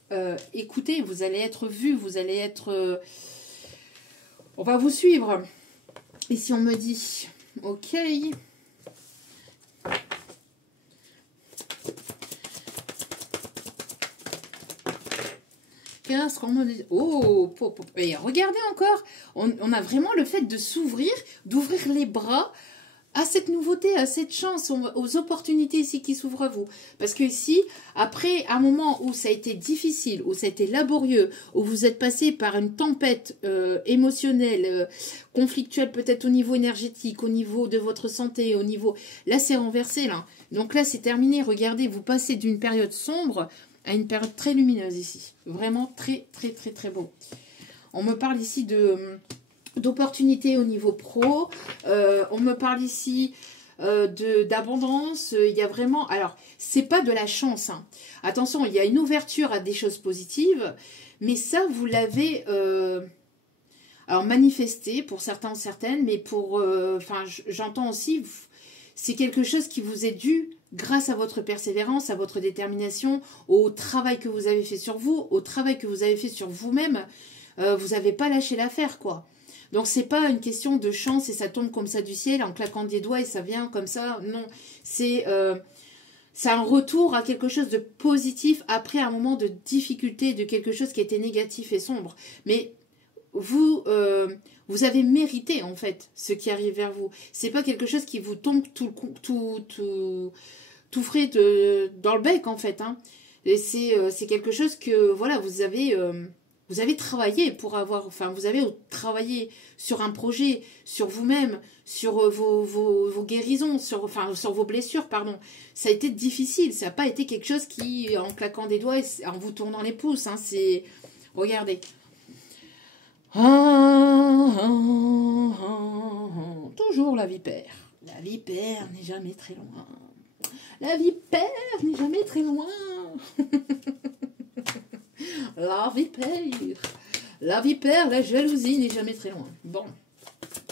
écouté, vous allez être vu, vous allez être... on va vous suivre. Et si on me dit, ok... Oh, et regardez encore, on a vraiment le fait de s'ouvrir, d'ouvrir les bras à cette nouveauté, à cette chance, aux opportunités ici qui s'ouvrent à vous. Parce que ici, après un moment où ça a été difficile, où ça a été laborieux, où vous êtes passé par une tempête émotionnelle, conflictuelle peut-être au niveau énergétique, au niveau de votre santé, au niveau... Là, c'est renversé, là. Donc là, c'est terminé. Regardez, vous passez d'une période sombre à une période très lumineuse ici. Vraiment très, très, très, très beau. On me parle ici d'opportunités au niveau pro. On me parle ici d'abondance. Il y a vraiment... Alors, c'est pas de la chance. Hein. Attention, il y a une ouverture à des choses positives. Mais ça, vous l'avez... alors, manifesté pour certains, certaines. Mais pour... Enfin, j'entends aussi... C'est quelque chose qui vous est dû grâce à votre persévérance, à votre détermination, au travail que vous avez fait sur vous, au travail que vous avez fait sur vous-même. Vous n'avez pas lâché l'affaire, quoi. Donc, c'est pas une question de chance et ça tombe comme ça du ciel en claquant des doigts et ça vient comme ça. Non, c'est un retour à quelque chose de positif après un moment de difficulté, de quelque chose qui était négatif et sombre. Mais vous avez mérité, en fait, ce qui arrive vers vous. C'est pas quelque chose qui vous tombe tout frais dans le bec, en fait. Hein. Et c'est quelque chose que, voilà, vous avez travaillé pour avoir... Enfin, vous avez travaillé sur un projet, sur vous-même, sur vos guérisons, sur vos blessures, pardon. Ça a été difficile. Ça n'a pas été quelque chose qui, en claquant des doigts et en vous tournant les pouces, hein, c'est... Regardez. Toujours la vipère. La vipère n'est jamais très loin. La vipère n'est jamais très loin. La vipère, la jalousie n'est jamais très loin. Bon,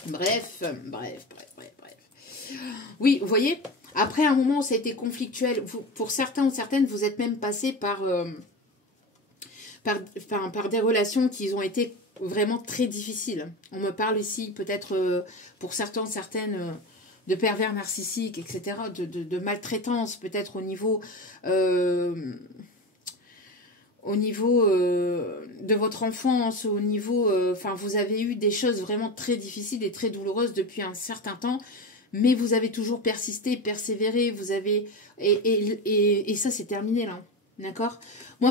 bref. Oui, vous voyez, après un moment où ça a été conflictuel, pour certains ou certaines, vous êtes même passé par des relations qui ont été vraiment très difficiles. On me parle ici peut-être pour certains, certaines de pervers narcissiques, etc., de maltraitance peut-être au niveau de votre enfance, au niveau... Enfin, vous avez eu des choses vraiment très difficiles et très douloureuses depuis un certain temps, mais vous avez toujours persisté, persévéré, vous avez... Et ça, c'est terminé, là. D'accord ?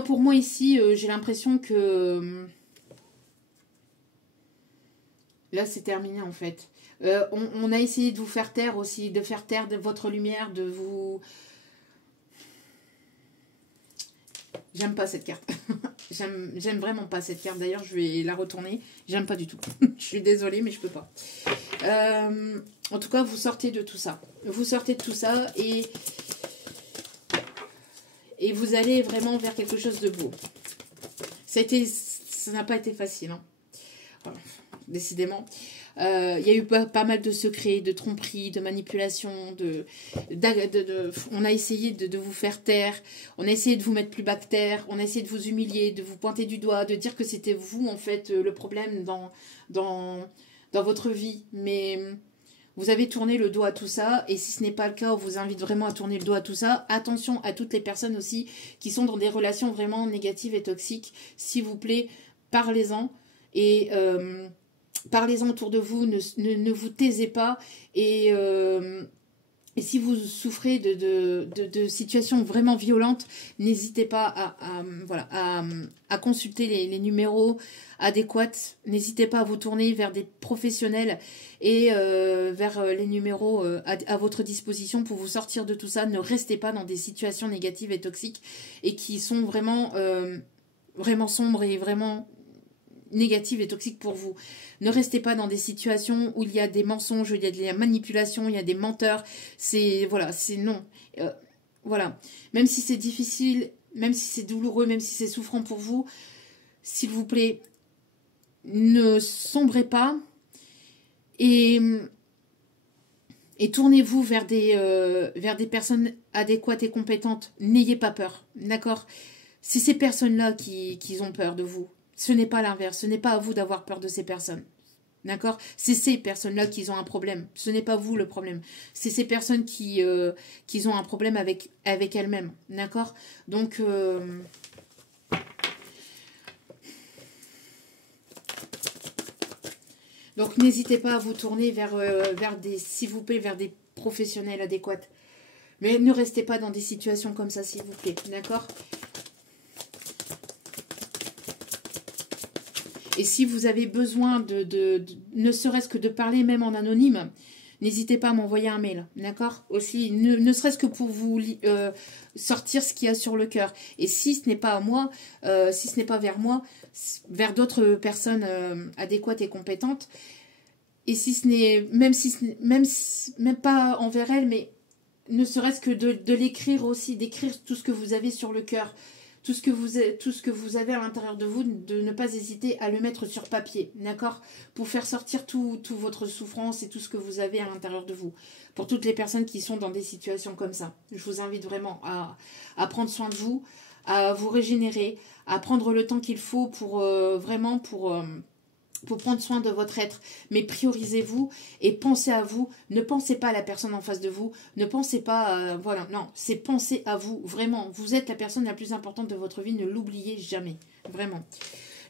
Pour moi, ici, j'ai l'impression que... Là, c'est terminé, en fait. On a essayé de vous faire taire aussi, de faire taire de votre lumière, de vous... J'aime pas cette carte. J'aime vraiment pas cette carte. D'ailleurs, je vais la retourner. J'aime pas du tout. Je suis désolée, mais je peux pas. En tout cas, vous sortez de tout ça. Vous sortez de tout ça et vous allez vraiment vers quelque chose de beau. Ça n'a pas été facile. Hein. Voilà, décidément. Il y a eu pas mal de secrets, de tromperies, de manipulations, on a essayé de vous faire taire, on a essayé de vous mettre plus bas que terre, on a essayé de vous humilier, de vous pointer du doigt, de dire que c'était vous, en fait, le problème dans votre vie. Mais vous avez tourné le dos à tout ça, et si ce n'est pas le cas, on vous invite vraiment à tourner le dos à tout ça. Attention à toutes les personnes aussi qui sont dans des relations vraiment négatives et toxiques. S'il vous plaît, parlez-en, et... parlez-en autour de vous, ne vous taisez pas et si vous souffrez de situations vraiment violentes, n'hésitez pas à consulter les numéros adéquats, n'hésitez pas à vous tourner vers des professionnels et vers les numéros à votre disposition pour vous sortir de tout ça. Ne restez pas dans des situations négatives et toxiques et qui sont vraiment, vraiment sombres et vraiment négatives et toxiques pour vous. Ne restez pas dans des situations où il y a des mensonges, où il y a de la manipulation, il y a des menteurs. C'est non. Voilà. Même si c'est difficile, même si c'est douloureux, même si c'est souffrant pour vous, s'il vous plaît, ne sombrez pas et tournez-vous vers des personnes adéquates et compétentes. N'ayez pas peur, d'accord ? c'est ces personnes-là qui ont peur de vous. Ce n'est pas l'inverse. Ce n'est pas à vous d'avoir peur de ces personnes. D'accord? C'est ces personnes-là qui ont un problème. Ce n'est pas vous le problème. C'est ces personnes qui ont un problème avec elles-mêmes. D'accord? Donc, n'hésitez pas à vous tourner vers des, s'il vous plaît, vers des professionnels adéquats. Mais ne restez pas dans des situations comme ça, s'il vous plaît. D'accord? Et si vous avez besoin ne serait-ce que de parler même en anonyme, n'hésitez pas à m'envoyer un mail, d'accord? Aussi, ne serait-ce que pour vous sortir ce qu'il y a sur le cœur. Et si ce n'est pas à moi, si ce n'est pas vers moi, vers d'autres personnes adéquates et compétentes, et si ce n'est, même pas envers elles, mais ne serait-ce que de l'écrire aussi, d'écrire tout ce que vous avez sur le cœur, tout ce que vous avez à l'intérieur de vous, de ne pas hésiter à le mettre sur papier, d'accord? Pour faire sortir tout votre souffrance et tout ce que vous avez à l'intérieur de vous. Pour toutes les personnes qui sont dans des situations comme ça. Je vous invite vraiment à prendre soin de vous, à vous régénérer, à prendre le temps qu'il faut pour vraiment pour prendre soin de votre être, mais priorisez-vous et pensez à vous. Ne pensez pas à la personne en face de vous. Ne pensez pas, voilà, non, c'est penser à vous, vraiment. Vous êtes la personne la plus importante de votre vie, ne l'oubliez jamais, vraiment.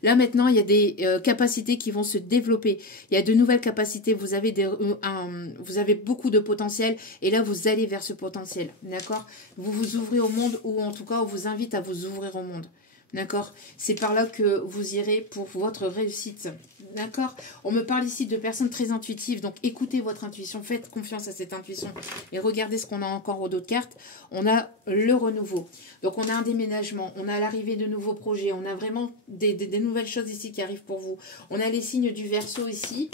Là maintenant, il y a des capacités qui vont se développer. Il y a de nouvelles capacités. Vous avez beaucoup de potentiel et là vous allez vers ce potentiel, d'accord? Vous vous ouvrez au monde ou en tout cas on vous invite à vous ouvrir au monde. D'accord? C'est par là que vous irez pour votre réussite. D'accord? On me parle ici de personnes très intuitives. Donc, écoutez votre intuition. Faites confiance à cette intuition. Et regardez ce qu'on a encore au dos de cartes. On a le renouveau. Donc, on a un déménagement. On a l'arrivée de nouveaux projets. On a vraiment des nouvelles choses ici qui arrivent pour vous. On a les signes du Verseau ici.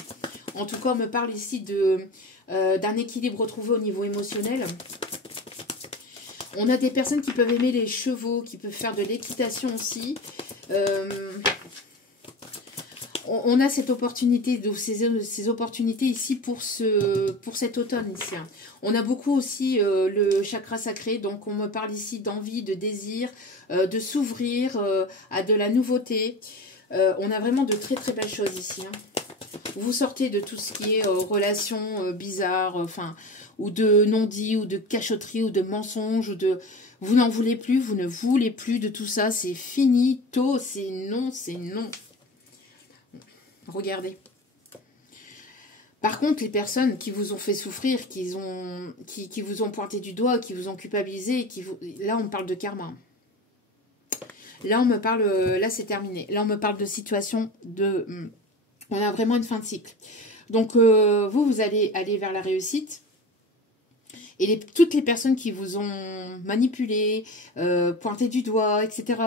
En tout cas, on me parle ici d'un équilibre retrouvé au niveau émotionnel. On a des personnes qui peuvent aimer les chevaux, qui peuvent faire de l'équitation aussi. On a cette opportunité, ces opportunités ici pour cet automne ici. On a beaucoup aussi le chakra sacré, donc on me parle ici d'envie, de désir, de s'ouvrir à de la nouveauté. On a vraiment de très très belles choses ici. Vous sortez de tout ce qui est relations bizarres, enfin, ou de non-dits, ou de cachotterie, ou de mensonges, ou de... Vous n'en voulez plus, vous ne voulez plus de tout ça, c'est finito, c'est non, c'est non. Regardez. Par contre, les personnes qui vous ont fait souffrir, qui vous ont pointé du doigt, qui vous ont culpabilisé, là on parle de karma. Là on me parle, là c'est terminé. Là on me parle de situation on a vraiment une fin de cycle. Donc vous allez aller vers la réussite. Et toutes les personnes qui vous ont manipulé, pointé du doigt, etc.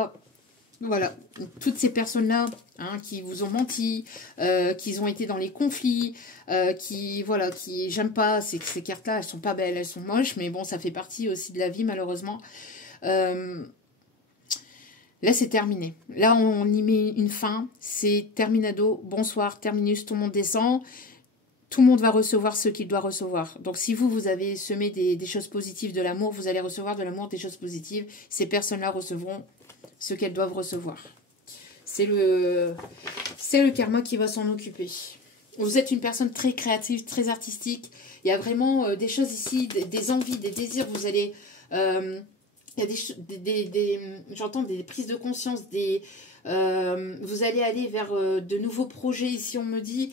Voilà, toutes ces personnes-là qui vous ont menti, qui ont été dans les conflits, j'aime pas, ces cartes-là, elles sont pas belles, elles sont moches, mais bon, ça fait partie aussi de la vie, malheureusement. Là, c'est terminé. Là, on y met une fin, c'est terminado, bonsoir, terminus, tout le monde descend. Tout le monde va recevoir ce qu'il doit recevoir. Donc, si vous avez semé des choses positives, de l'amour, vous allez recevoir de l'amour, des choses positives. Ces personnes-là recevront ce qu'elles doivent recevoir. C'est le karma qui va s'en occuper. Vous êtes une personne très créative, très artistique. Il y a vraiment des choses ici, des envies, des désirs. Vous allez... il y a j'entends des prises de conscience, vous allez aller vers de nouveaux projets ici, on me dit...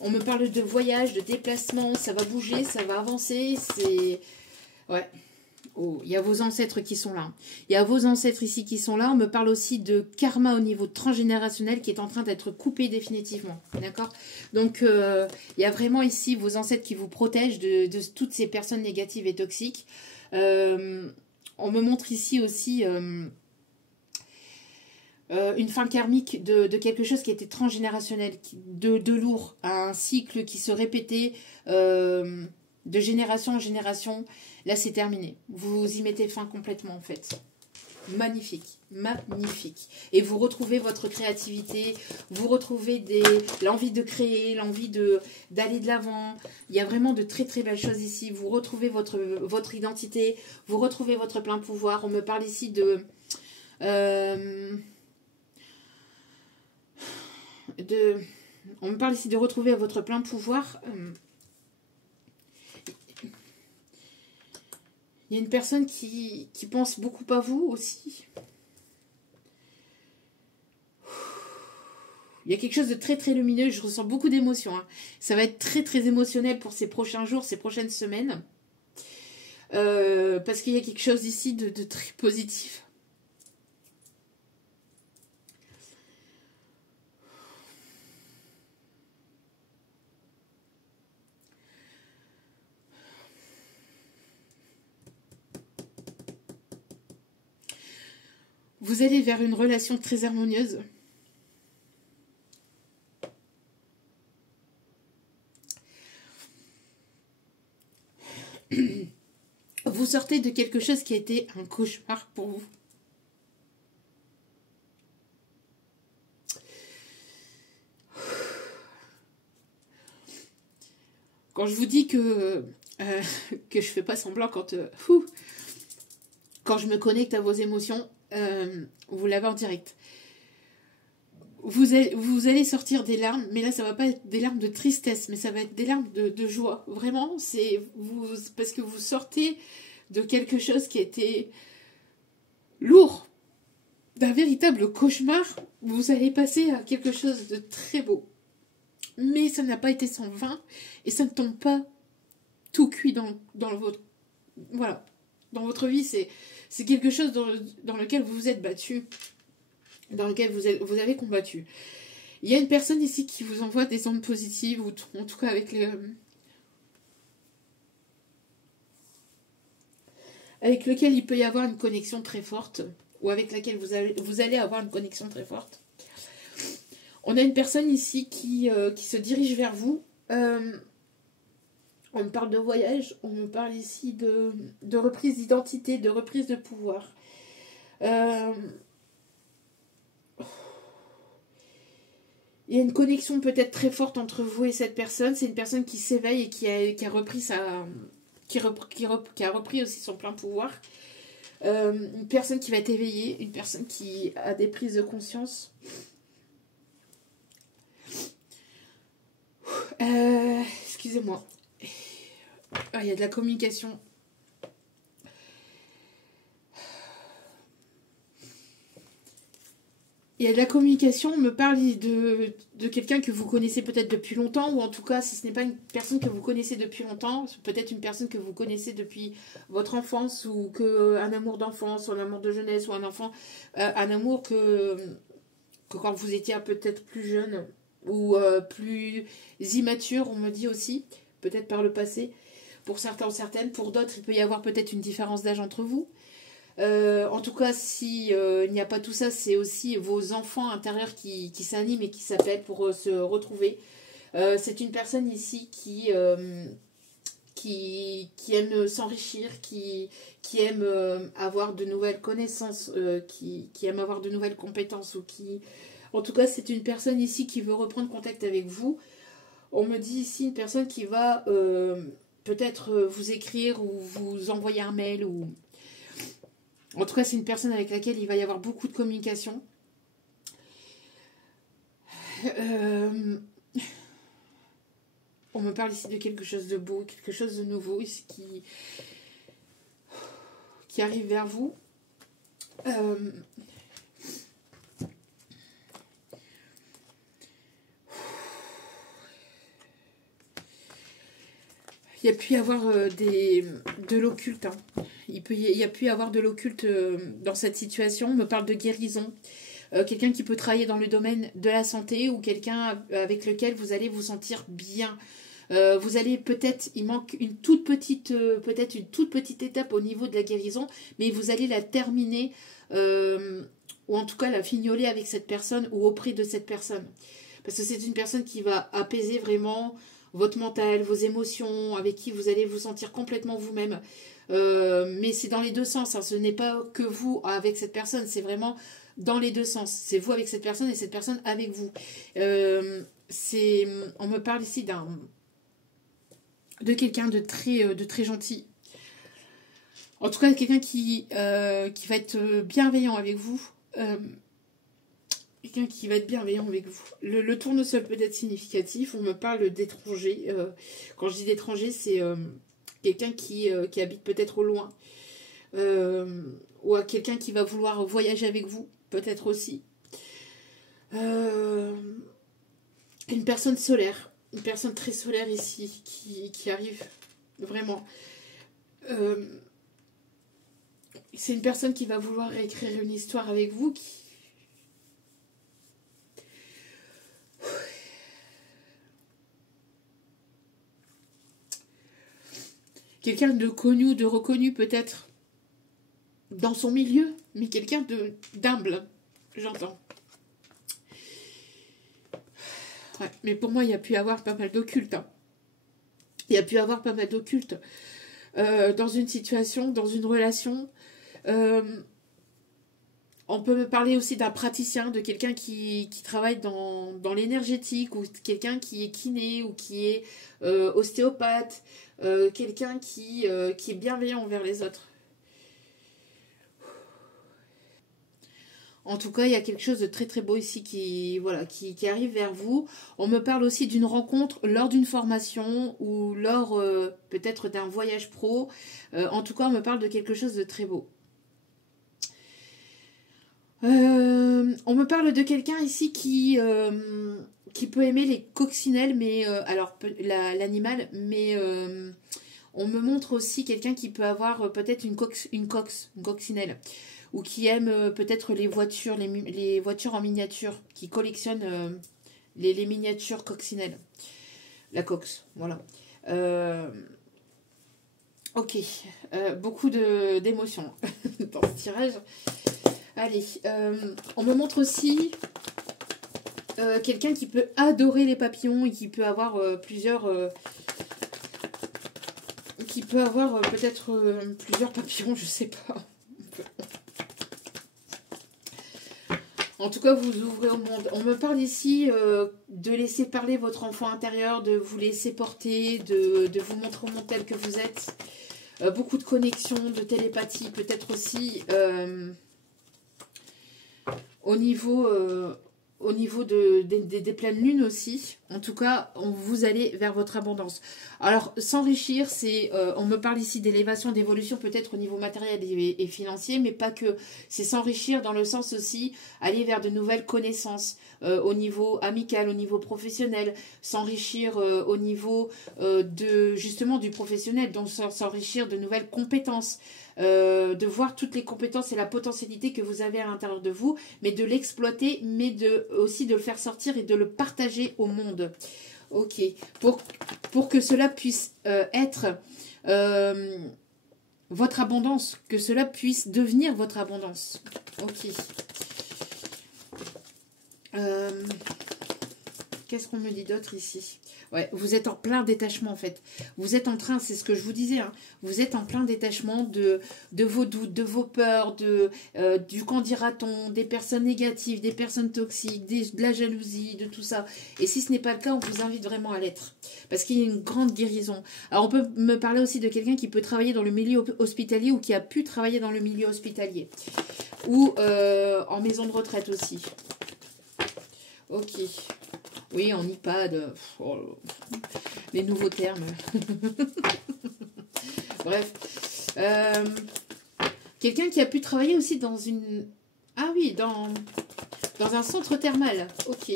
On me parle de voyage, de déplacement, ça va bouger, ça va avancer, c'est... Ouais. Oh, il y a vos ancêtres qui sont là. Il y a vos ancêtres ici qui sont là. On me parle aussi de karma au niveau transgénérationnel qui est en train d'être coupé définitivement. D'accord? Donc, il y a vraiment ici vos ancêtres qui vous protègent de toutes ces personnes négatives et toxiques. On me montre ici aussi... une fin karmique de quelque chose qui était transgénérationnel, de lourd, un cycle qui se répétait de génération en génération. Là, c'est terminé. Vous y mettez fin complètement, en fait. Magnifique, magnifique. Et vous retrouvez votre créativité, vous retrouvez l'envie de créer, l'envie d'aller de l'avant. Il y a vraiment de très très belles choses ici. Vous retrouvez votre identité, vous retrouvez votre plein pouvoir. On me parle ici On me parle ici de retrouver votre plein pouvoir. Il y a une personne qui pense beaucoup à vous aussi. Il y a quelque chose de très très lumineux, je ressens beaucoup d'émotions. Hein. Ça va être très très émotionnel pour ces prochains jours, ces prochaines semaines. Parce qu'il y a quelque chose ici de très positif. Vous allez vers une relation très harmonieuse. Vous sortez de quelque chose qui a été un cauchemar pour vous. Quand je vous dis que je fais pas semblant quand je me connecte à vos émotions, vous l'avez en direct. Vous allez sortir des larmes, mais là ça va pas être des larmes de tristesse, mais ça va être des larmes de joie. Vraiment, parce que vous sortez de quelque chose qui a été lourd, d'un véritable cauchemar. Vous allez passer à quelque chose de très beau. Mais ça n'a pas été sans vain, et ça ne tombe pas tout cuit dans votre... Voilà. Dans votre vie, c'est quelque chose dans lequel vous vous êtes battu, dans lequel vous avez combattu. Il y a une personne ici qui vous envoie des ondes positives, ou en tout cas avec lequel il peut y avoir une connexion très forte, ou avec laquelle vous allez avoir une connexion très forte. On a une personne ici qui se dirige vers vous. On me parle de voyage, on me parle ici de reprise d'identité, de reprise de pouvoir. Il y a une connexion peut-être très forte entre vous et cette personne. C'est une personne qui s'éveille et qui a repris qui a repris aussi son plein pouvoir. Une personne qui va être éveillée, une personne qui a des prises de conscience. Excusez-moi. Il y a de la communication. Il y a de la communication, on me parle de quelqu'un que vous connaissez peut-être depuis longtemps, ou en tout cas, si ce n'est pas une personne que vous connaissez depuis longtemps, c'est peut-être une personne que vous connaissez depuis votre enfance, ou un amour d'enfance, ou un amour de jeunesse, ou un amour que quand vous étiez peut-être plus jeune, ou plus immature, on me dit aussi, peut-être par le passé, pour certains ou certaines. Pour d'autres, il peut y avoir peut-être une différence d'âge entre vous. En tout cas, si il n'y a pas tout ça, c'est aussi vos enfants intérieurs qui s'animent et qui s'appellent pour se retrouver. C'est une personne ici qui aime s'enrichir, qui aime avoir de nouvelles connaissances, qui aime avoir de nouvelles compétences, ou qui... En tout cas, c'est une personne ici qui veut reprendre contact avec vous. On me dit ici une personne qui va peut-être vous écrire ou vous envoyer un mail, ou... En tout cas, c'est une personne avec laquelle il va y avoir beaucoup de communication. On me parle ici de quelque chose de beau, quelque chose de nouveau ici qui arrive vers vous. Il y a pu y avoir de l'occulte. Hein. Il y a pu y avoir de l'occulte dans cette situation. On me parle de guérison. Quelqu'un qui peut travailler dans le domaine de la santé, ou quelqu'un avec lequel vous allez vous sentir bien. Vous allez peut-être, il manque une toute petite étape au niveau de la guérison, mais vous allez la terminer, ou en tout cas la fignoler avec cette personne, ou auprès de cette personne. Parce que c'est une personne qui va apaiser vraiment votre mental, vos émotions, avec qui vous allez vous sentir complètement vous-même. Mais c'est dans les deux sens, hein. Ce n'est pas que vous avec cette personne, c'est vraiment dans les deux sens. C'est vous avec cette personne et cette personne avec vous. On me parle ici de quelqu'un de très gentil. En tout cas, quelqu'un qui va être bienveillant avec vous, Euh, Quelqu'un qui va être bienveillant avec vous. Le tournesol peut être significatif. On me parle d'étrangers. Quand je dis d'étrangers, c'est quelqu'un qui habite peut-être au loin. Ou à quelqu'un qui va vouloir voyager avec vous, peut-être aussi. Une personne solaire. Une personne très solaire ici, qui arrive vraiment. C'est une personne qui va vouloir écrire une histoire avec vous, quelqu'un de connu ou de reconnu peut-être dans son milieu, mais quelqu'un d'humble, j'entends. Ouais, mais pour moi, il y a pu y avoir pas mal d'occulte. Hein. Il y a pu y avoir pas mal d'occulte dans une situation, dans une relation. On peut me parler aussi d'un praticien, de quelqu'un qui travaille dans l'énergétique, ou quelqu'un qui est kiné, ou qui est ostéopathe, quelqu'un qui est bienveillant envers les autres. En tout cas, il y a quelque chose de très très beau ici qui arrive vers vous. On me parle aussi d'une rencontre lors d'une formation ou lors peut-être d'un voyage pro. En tout cas, on me parle de quelque chose de très beau. On me parle de quelqu'un ici qui peut aimer les coccinelles, mais alors l'animal, mais on me montre aussi quelqu'un qui peut avoir peut-être une coccinelle, ou qui aime peut-être les voitures, les voitures en miniature, qui collectionne les miniatures coccinelles. La cox, voilà. Ok, beaucoup d'émotions dans ce tirage. Allez, on me montre aussi quelqu'un qui peut adorer les papillons et qui peut avoir plusieurs... qui peut avoir peut-être plusieurs papillons, je sais pas. En tout cas, vous ouvrez au monde. On me parle ici de laisser parler votre enfant intérieur, de vous laisser porter, de vous montrer au monde tel que vous êtes. Beaucoup de connexions, de télépathie, peut-être aussi au niveau des pleines lunes aussi. En tout cas, vous allez vers votre abondance. Alors, s'enrichir, on me parle ici d'élévation, d'évolution, peut-être au niveau matériel et financier, mais pas que. C'est s'enrichir dans le sens aussi, aller vers de nouvelles connaissances au niveau amical, au niveau professionnel, s'enrichir au niveau justement du professionnel, donc s'enrichir de nouvelles compétences. De voir toutes les compétences et la potentialité que vous avez à l'intérieur de vous, mais de l'exploiter, mais aussi de le faire sortir et de le partager au monde. Ok, pour que cela puisse être votre abondance, que cela puisse devenir votre abondance. Ok. Qu'est-ce qu'on me dit d'autre ici? Ouais, vous êtes en plein détachement en fait. Vous êtes en train, c'est ce que je vous disais, hein, vous êtes en plein détachement de vos doutes, de vos peurs, du qu'en dira-t-on, des personnes négatives, des personnes toxiques, de la jalousie, de tout ça. Et si ce n'est pas le cas, on vous invite vraiment à l'être. Parce qu'il y a une grande guérison. Alors on peut me parler aussi de quelqu'un qui peut travailler dans le milieu hospitalier ou qui a pu travailler dans le milieu hospitalier. Ou en maison de retraite aussi. Ok. Oui, en EHPAD. Oh, les nouveaux termes. Bref. Quelqu'un qui a pu travailler aussi dans une... Ah oui, dans un centre thermal. Ok.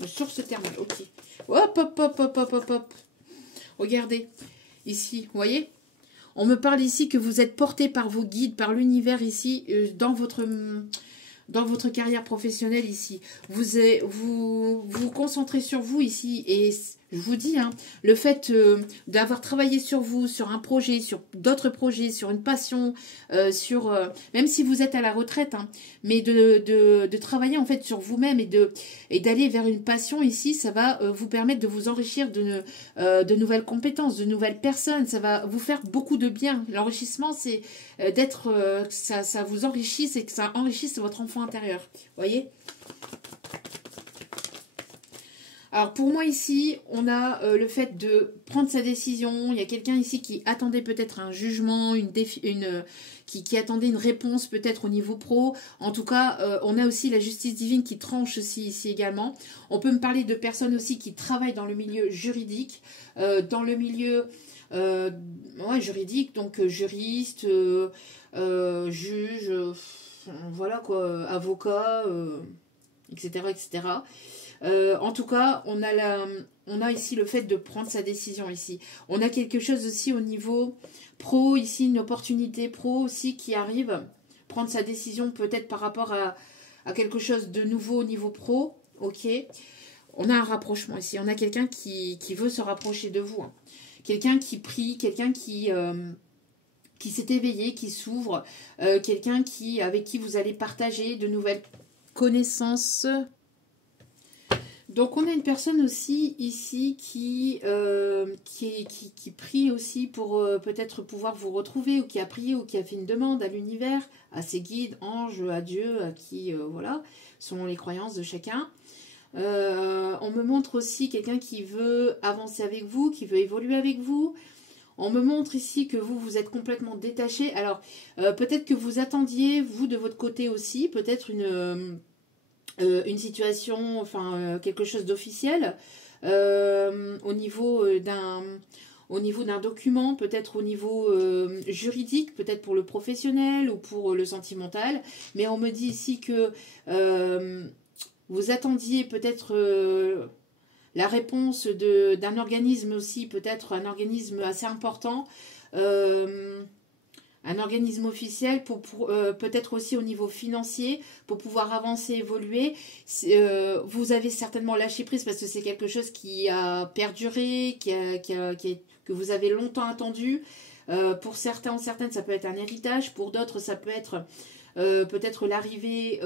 Une source thermale. Ok. Hop, hop, hop, hop, hop, hop, hop. Regardez. Ici, vous voyez ? On me parle ici que vous êtes porté par vos guides, par l'univers ici, dans votre carrière professionnelle ici. Vous concentrez sur vous ici et je vous dis, hein, le fait d'avoir travaillé sur vous, sur un projet, sur d'autres projets, sur une passion, même si vous êtes à la retraite, hein, mais de travailler en fait sur vous-même et d'aller vers une passion ici, ça va vous permettre de vous enrichir de nouvelles compétences, de nouvelles personnes, ça va vous faire beaucoup de bien. L'enrichissement, c'est ça vous enrichisse et que ça enrichisse votre enfant intérieur. Voyez ? Alors pour moi ici, on a le fait de prendre sa décision. Il y a quelqu'un ici qui attendait peut-être un jugement, qui attendait une réponse peut-être au niveau pro. En tout cas, on a aussi la justice divine qui tranche aussi ici également. On peut me parler de personnes aussi qui travaillent dans le milieu juridique, dans le milieu juridique, donc juriste, juge, voilà quoi, avocat, etc., etc. En tout cas, on a ici le fait de prendre sa décision ici. On a quelque chose aussi au niveau pro, ici une opportunité pro aussi qui arrive. Prendre sa décision peut-être par rapport à quelque chose de nouveau au niveau pro. Ok. On a un rapprochement ici. On a quelqu'un qui veut se rapprocher de vous. Hein. Quelqu'un qui prie, quelqu'un qui s'est éveillé, qui s'ouvre. Quelqu'un avec qui vous allez partager de nouvelles connaissances. Donc on a une personne aussi ici qui prie aussi pour peut-être pouvoir vous retrouver, ou qui a prié, ou qui a fait une demande à l'univers, à ses guides, anges, à Dieu, à qui, voilà, selon les croyances de chacun. On me montre aussi quelqu'un qui veut avancer avec vous, qui veut évoluer avec vous. On me montre ici que vous êtes complètement détaché. Alors peut-être que vous attendiez, vous de votre côté aussi, peut-être une situation, enfin quelque chose d'officiel au niveau d'un document, peut-être au niveau juridique, peut-être pour le professionnel ou pour le sentimental. Mais on me dit ici que vous attendiez peut-être la réponse d'un organisme aussi, peut-être un organisme assez important. Un organisme officiel pour peut-être aussi au niveau financier pour pouvoir avancer, évoluer. Vous avez certainement lâché prise parce que c'est quelque chose qui a perduré, que vous avez longtemps attendu. Pour certains ou certaines, ça peut être un héritage. Pour d'autres, ça peut être peut-être l'arrivée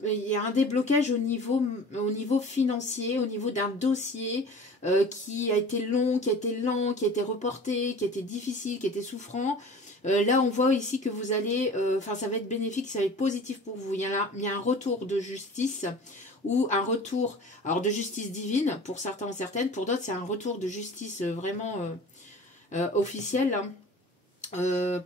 il y a un déblocage au niveau financier, au niveau d'un dossier qui a été long, qui a été lent, qui a été reporté, qui a été difficile, qui a été souffrant. Là, on voit ici que vous allez, ça va être bénéfique, ça va être positif pour vous. Il y a un retour de justice ou un retour, alors de justice divine pour certains ou certaines, pour d'autres c'est un retour de justice vraiment officiel hein,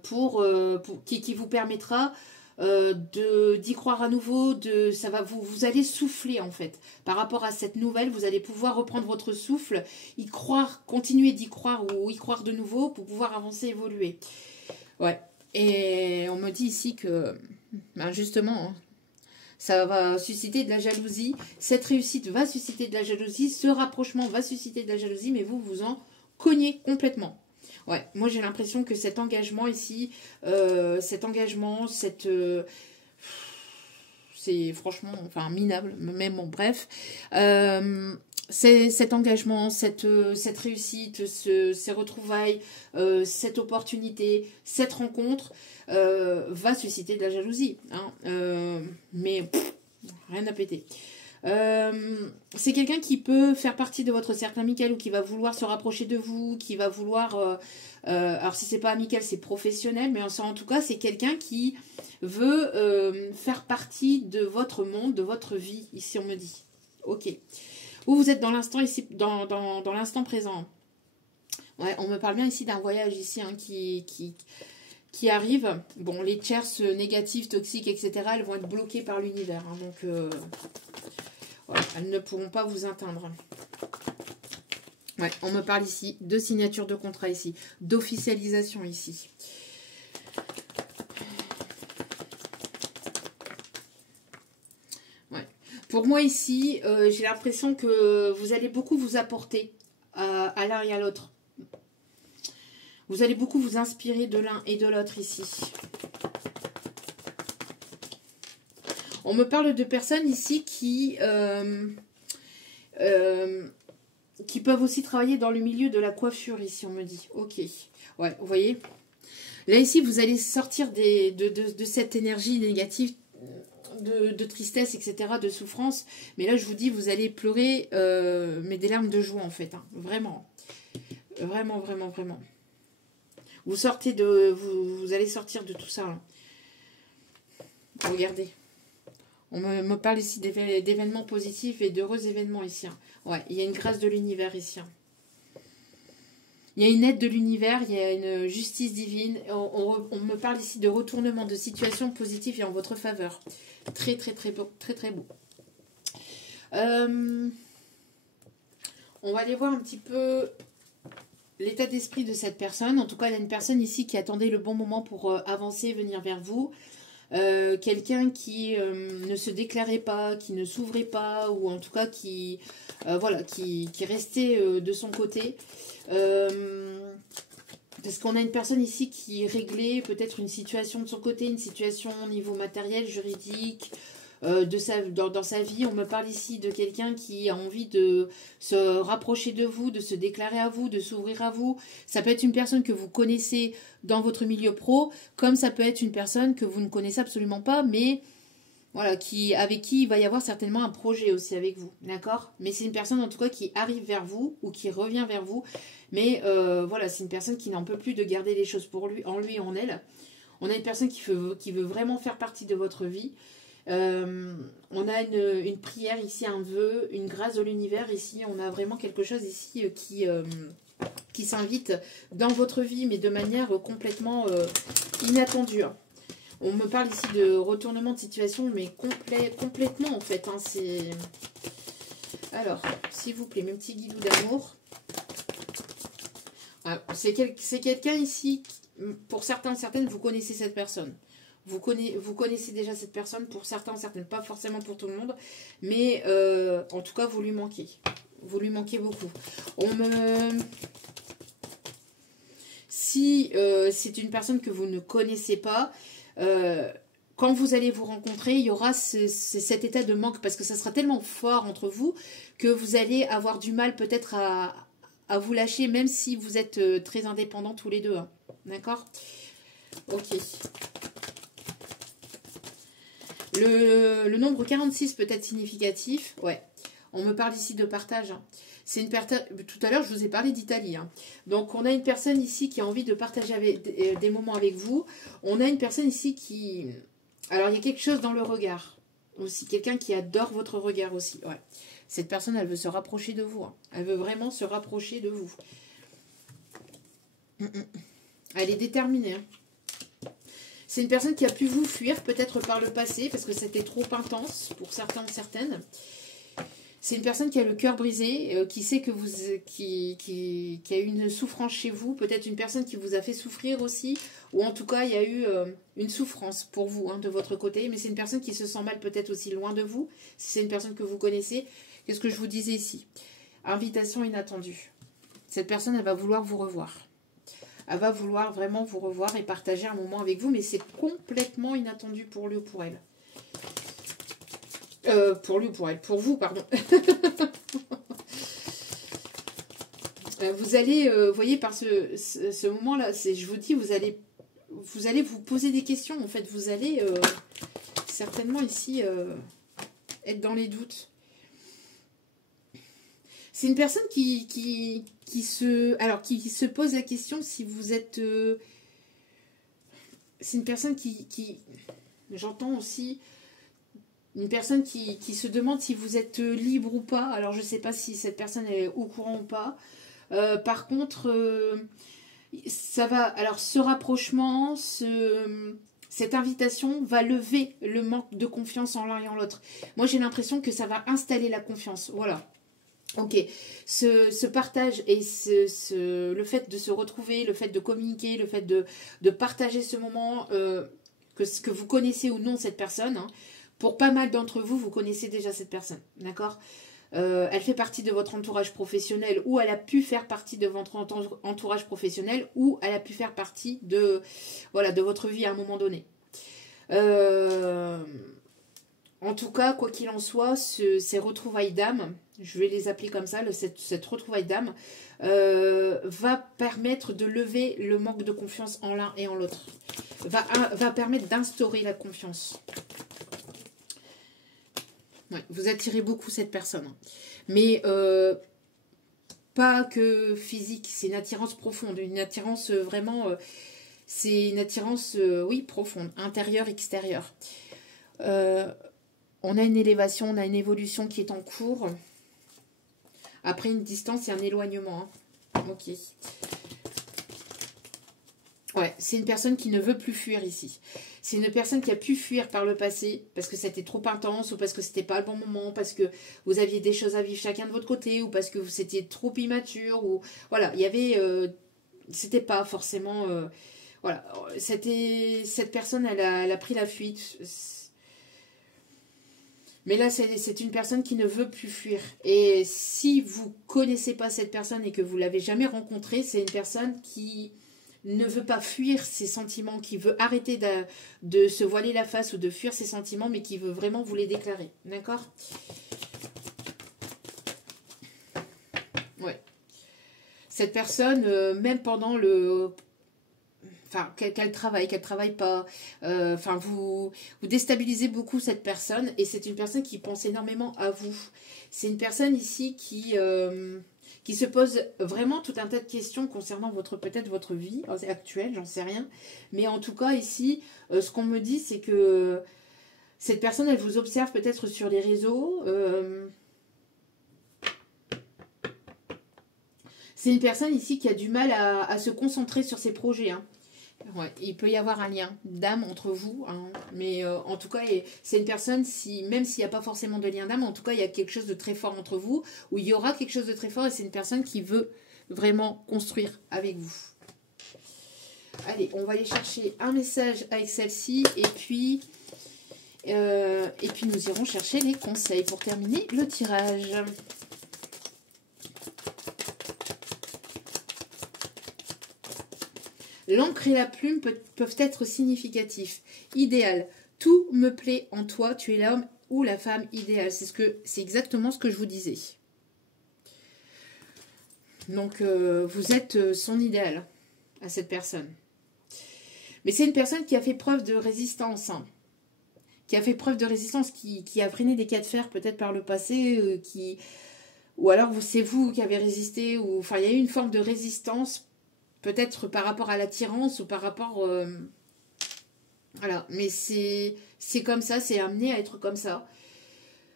qui vous permettra d'y croire à nouveau, ça va vous allez souffler en fait. Par rapport à cette nouvelle, vous allez pouvoir reprendre votre souffle, y croire, continuer d'y croire ou y croire de nouveau pour pouvoir avancer, évoluer. Ouais. Et on me dit ici que, justement, hein, ça va susciter de la jalousie. Cette réussite va susciter de la jalousie. Ce rapprochement va susciter de la jalousie, mais vous en cognez complètement. Ouais, moi j'ai l'impression que cet engagement ici, c'est franchement, minable, mais bon, bref. Cet engagement, cette réussite, ces retrouvailles, cette opportunité, cette rencontre va susciter de la jalousie. Hein, mais rien à péter. C'est quelqu'un qui peut faire partie de votre cercle amical ou qui va vouloir se rapprocher de vous, qui va vouloir... alors si c'est pas amical, c'est professionnel, mais en tout cas, c'est quelqu'un qui veut faire partie de votre monde, de votre vie, ici on me dit. Ok. Vous êtes dans l'instant ici, dans l'instant présent. Ouais, on me parle bien ici d'un voyage ici hein, qui arrive. Bon, les tierces négatives, toxiques, etc., elles vont être bloquées par l'univers. Hein, donc... Voilà, elles ne pourront pas vous atteindre. Ouais, on me parle ici de signature de contrat ici, d'officialisation ici. Ouais. Pour moi ici, j'ai l'impression que vous allez beaucoup vous apporter à l'un et à l'autre. Vous allez beaucoup vous inspirer de l'un et de l'autre ici. On me parle de personnes ici qui peuvent aussi travailler dans le milieu de la coiffure, ici, on me dit. Ok. Ouais, vous voyez. Là, ici, vous allez sortir de cette énergie négative, de tristesse, etc., de souffrance. Mais là, je vous dis, vous allez pleurer, mais des larmes de joie, en fait. Hein. Vraiment. Vraiment, vraiment, vraiment. Vous allez sortir de tout ça. Hein. Regardez. me parle ici d'événements positifs et d'heureux événements ici. Hein. Ouais, il y a une grâce de l'univers ici. Hein. Il y a une aide de l'univers, il y a une justice divine. On me parle ici de retournement de situation positive et en votre faveur. Très, très, très beau. Très, très beau. On va aller voir un petit peu l'état d'esprit de cette personne. En tout cas, il y a une personne ici qui attendait le bon moment pour avancer, venir vers vous. Quelqu'un qui ne se déclarait pas, qui ne s'ouvrait pas, ou en tout cas qui, voilà, qui restait de son côté. Parce qu'on a une personne ici qui réglait peut-être une situation de son côté, une situation au niveau matériel, juridique, dans sa vie. On me parle ici de quelqu'un qui a envie de se rapprocher de vous, de se déclarer à vous, de s'ouvrir à vous. Ça peut être une personne que vous connaissez dans votre milieu pro, comme ça peut être une personne que vous ne connaissez absolument pas, mais voilà, avec qui il va y avoir certainement un projet aussi avec vous, d'accord? Mais c'est une personne en tout cas qui arrive vers vous ou qui revient vers vous, mais voilà, c'est une personne qui n'en peut plus de garder les choses pour lui, en elle. On a une personne qui veut vraiment faire partie de votre vie. On a une prière ici, un vœu, une grâce de l'univers ici. On a vraiment quelque chose ici qui s'invite dans votre vie, mais de manière complètement inattendue. Hein. On me parle ici de retournement de situation, mais complètement en fait. Hein, c'est... Alors, s'il vous plaît, mes petits guidoux d'amour. C'est quelqu'un ici, pour certains, certaines, vous connaissez cette personne. Vous connaissez déjà cette personne, pour certains, certaines, pas forcément pour tout le monde, mais en tout cas, vous lui manquez. Vous lui manquez beaucoup. Si c'est une personne que vous ne connaissez pas, quand vous allez vous rencontrer, il y aura cet état de manque, parce que ça sera tellement fort entre vous que vous allez avoir du mal peut-être à vous lâcher, même si vous êtes très indépendants tous les deux. Hein. D'accord? Ok. Le nombre 46 peut être significatif. Ouais. On me parle ici de partage. Hein. C'est une personne. Tout à l'heure, je vous ai parlé d'Italie. Hein. Donc, on a une personne ici qui a envie de partager des moments avec vous. On a une personne ici qui. Alors, il y a quelque chose dans le regard aussi. Quelqu'un qui adore votre regard aussi. Ouais. Cette personne, elle veut se rapprocher de vous. Hein. Elle veut vraiment se rapprocher de vous. Elle est déterminée. Hein. C'est une personne qui a pu vous fuir peut-être par le passé parce que c'était trop intense pour certains ou certaines. C'est une personne qui a le cœur brisé, qui sait que qui a eu une souffrance chez vous. Peut-être une personne qui vous a fait souffrir aussi. Ou en tout cas, il y a eu une souffrance pour vous hein, de votre côté. Mais c'est une personne qui se sent mal peut-être aussi loin de vous. Si c'est une personne que vous connaissez. Qu'est-ce que je vous disais ici? Invitation inattendue. Cette personne, elle va vouloir vous revoir. Elle va vouloir vraiment vous revoir et partager un moment avec vous. Mais c'est complètement inattendu pour lui ou pour elle. Pour lui ou pour elle. Pour vous, pardon. Vous allez, vous voyez, par ce moment-là, je vous dis, vous allez vous poser des questions. En fait, vous allez certainement ici être dans les doutes. C'est une personne qui se pose la question si vous êtes... c'est une personne qui j'entends aussi... Une personne qui se demande si vous êtes libre ou pas. Alors, je ne sais pas si cette personne est au courant ou pas. Par contre, ça va... Alors, ce rapprochement, cette invitation va lever le manque de confiance en l'un et en l'autre. Moi, j'ai l'impression que ça va installer la confiance. Voilà. Ok, ce partage et le fait de se retrouver, le fait de communiquer, le fait de partager ce moment, que vous connaissez ou non cette personne, hein, pour pas mal d'entre vous, vous connaissez déjà cette personne, d'accord? Elle fait partie de votre entourage professionnel ou elle a pu faire partie de votre entourage professionnel ou elle a pu faire partie de votre vie à un moment donné. En tout cas, quoi qu'il en soit, ces retrouvailles d'âme, je vais les appeler comme ça, cette retrouvaille d'âme, va permettre de lever le manque de confiance en l'un et en l'autre. Va permettre d'instaurer la confiance. Ouais, vous attirez beaucoup cette personne. Mais pas que physique, c'est une attirance profonde, une attirance vraiment... c'est une attirance, oui, profonde, intérieure, extérieure. On a une élévation, on a une évolution qui est en cours. Après une distance et un éloignement. Hein. Ok. Ouais, c'est une personne qui ne veut plus fuir ici. C'est une personne qui a pu fuir par le passé parce que c'était trop intense ou parce que c'était pas le bon moment, parce que vous aviez des choses à vivre chacun de votre côté ou parce que vous étiez trop immature ou voilà, il y avait c'était pas forcément voilà, c'était cette personne elle a pris la fuite. Mais là, c'est une personne qui ne veut plus fuir. Et si vous connaissez pas cette personne et que vous l'avez jamais rencontrée, c'est une personne qui ne veut pas fuir ses sentiments, qui veut arrêter de se voiler la face ou de fuir ses sentiments, mais qui veut vraiment vous les déclarer. D'accord? Ouais. Cette personne, même pendant le... Enfin, qu'elle travaille pas. Enfin, vous déstabilisez beaucoup cette personne et c'est une personne qui pense énormément à vous. C'est une personne ici qui se pose vraiment tout un tas de questions concernant peut-être votre vie actuelle, j'en sais rien. Mais en tout cas, ici, ce qu'on me dit, c'est que cette personne, elle vous observe peut-être sur les réseaux. C'est une personne ici qui a du mal à se concentrer sur ses projets, hein. Ouais, il peut y avoir un lien d'âme entre vous, hein, mais en tout cas, c'est une personne, même s'il n'y a pas forcément de lien d'âme, en tout cas, il y a quelque chose de très fort entre vous, ou il y aura quelque chose de très fort, et c'est une personne qui veut vraiment construire avec vous. Allez, on va aller chercher un message avec celle-ci, et puis nous irons chercher les conseils pour terminer le tirage. L'encre et la plume peuvent être significatifs. Idéal. Tout me plaît en toi. Tu es l'homme ou la femme idéale. C'est exactement ce que je vous disais. Donc, vous êtes son idéal à cette personne. Mais c'est une personne qui a fait preuve de résistance. Hein. Qui a fait preuve de résistance, qui a freiné des cas de fer peut-être par le passé. Ou alors, c'est vous qui avez résisté. Enfin, il y a eu une forme de résistance. Peut-être par rapport à l'attirance ou par rapport... voilà, mais c'est comme ça, c'est amené à être comme ça.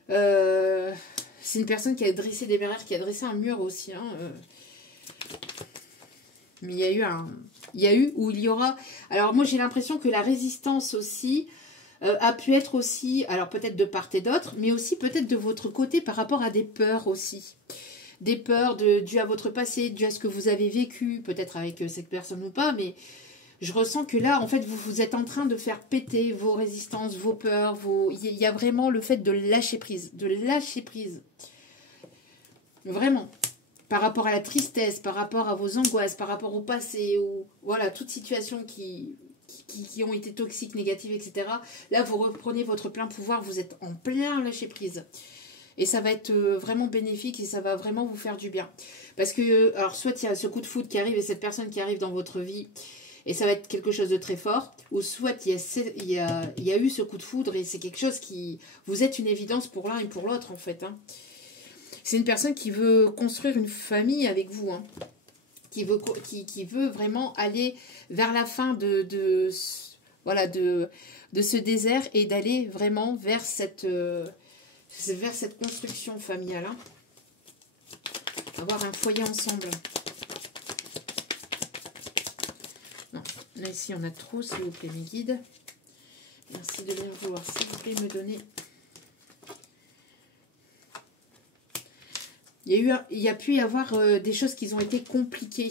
C'est une personne qui a dressé des barrières, qui a dressé un mur aussi. Hein, mais il y a eu ou il y aura... Alors moi j'ai l'impression que la résistance aussi a pu être aussi, alors peut-être de part et d'autre, mais aussi peut-être de votre côté par rapport à des peurs aussi. Des peurs dues à votre passé, dues à ce que vous avez vécu, peut-être avec cette personne ou pas, mais je ressens que là, en fait, vous êtes en train de faire péter vos résistances, vos peurs, il y a vraiment le fait de lâcher prise, Vraiment. Par rapport à la tristesse, par rapport à vos angoisses, par rapport au passé, ou voilà, toute situation qui ont été toxiques, négatives, etc. Là, vous reprenez votre plein pouvoir, vous êtes en plein lâcher prise. Et ça va être vraiment bénéfique et ça va vraiment vous faire du bien. Parce que, alors, soit il y a ce coup de foudre qui arrive et cette personne qui arrive dans votre vie et ça va être quelque chose de très fort, ou soit il y a eu ce coup de foudre et c'est quelque chose qui... Vous êtes une évidence pour l'un et pour l'autre, en fait. Hein. C'est une personne qui veut construire une famille avec vous, hein. Qui veut vraiment aller vers la fin de ce désert et d'aller vraiment vers cette construction familiale. Hein. Avoir un foyer ensemble. Non, là ici on a trop, s'il vous plaît, mes guides. Merci de bien vouloir, s'il vous plaît, me donner. Il y a pu y avoir des choses qui ont été compliquées.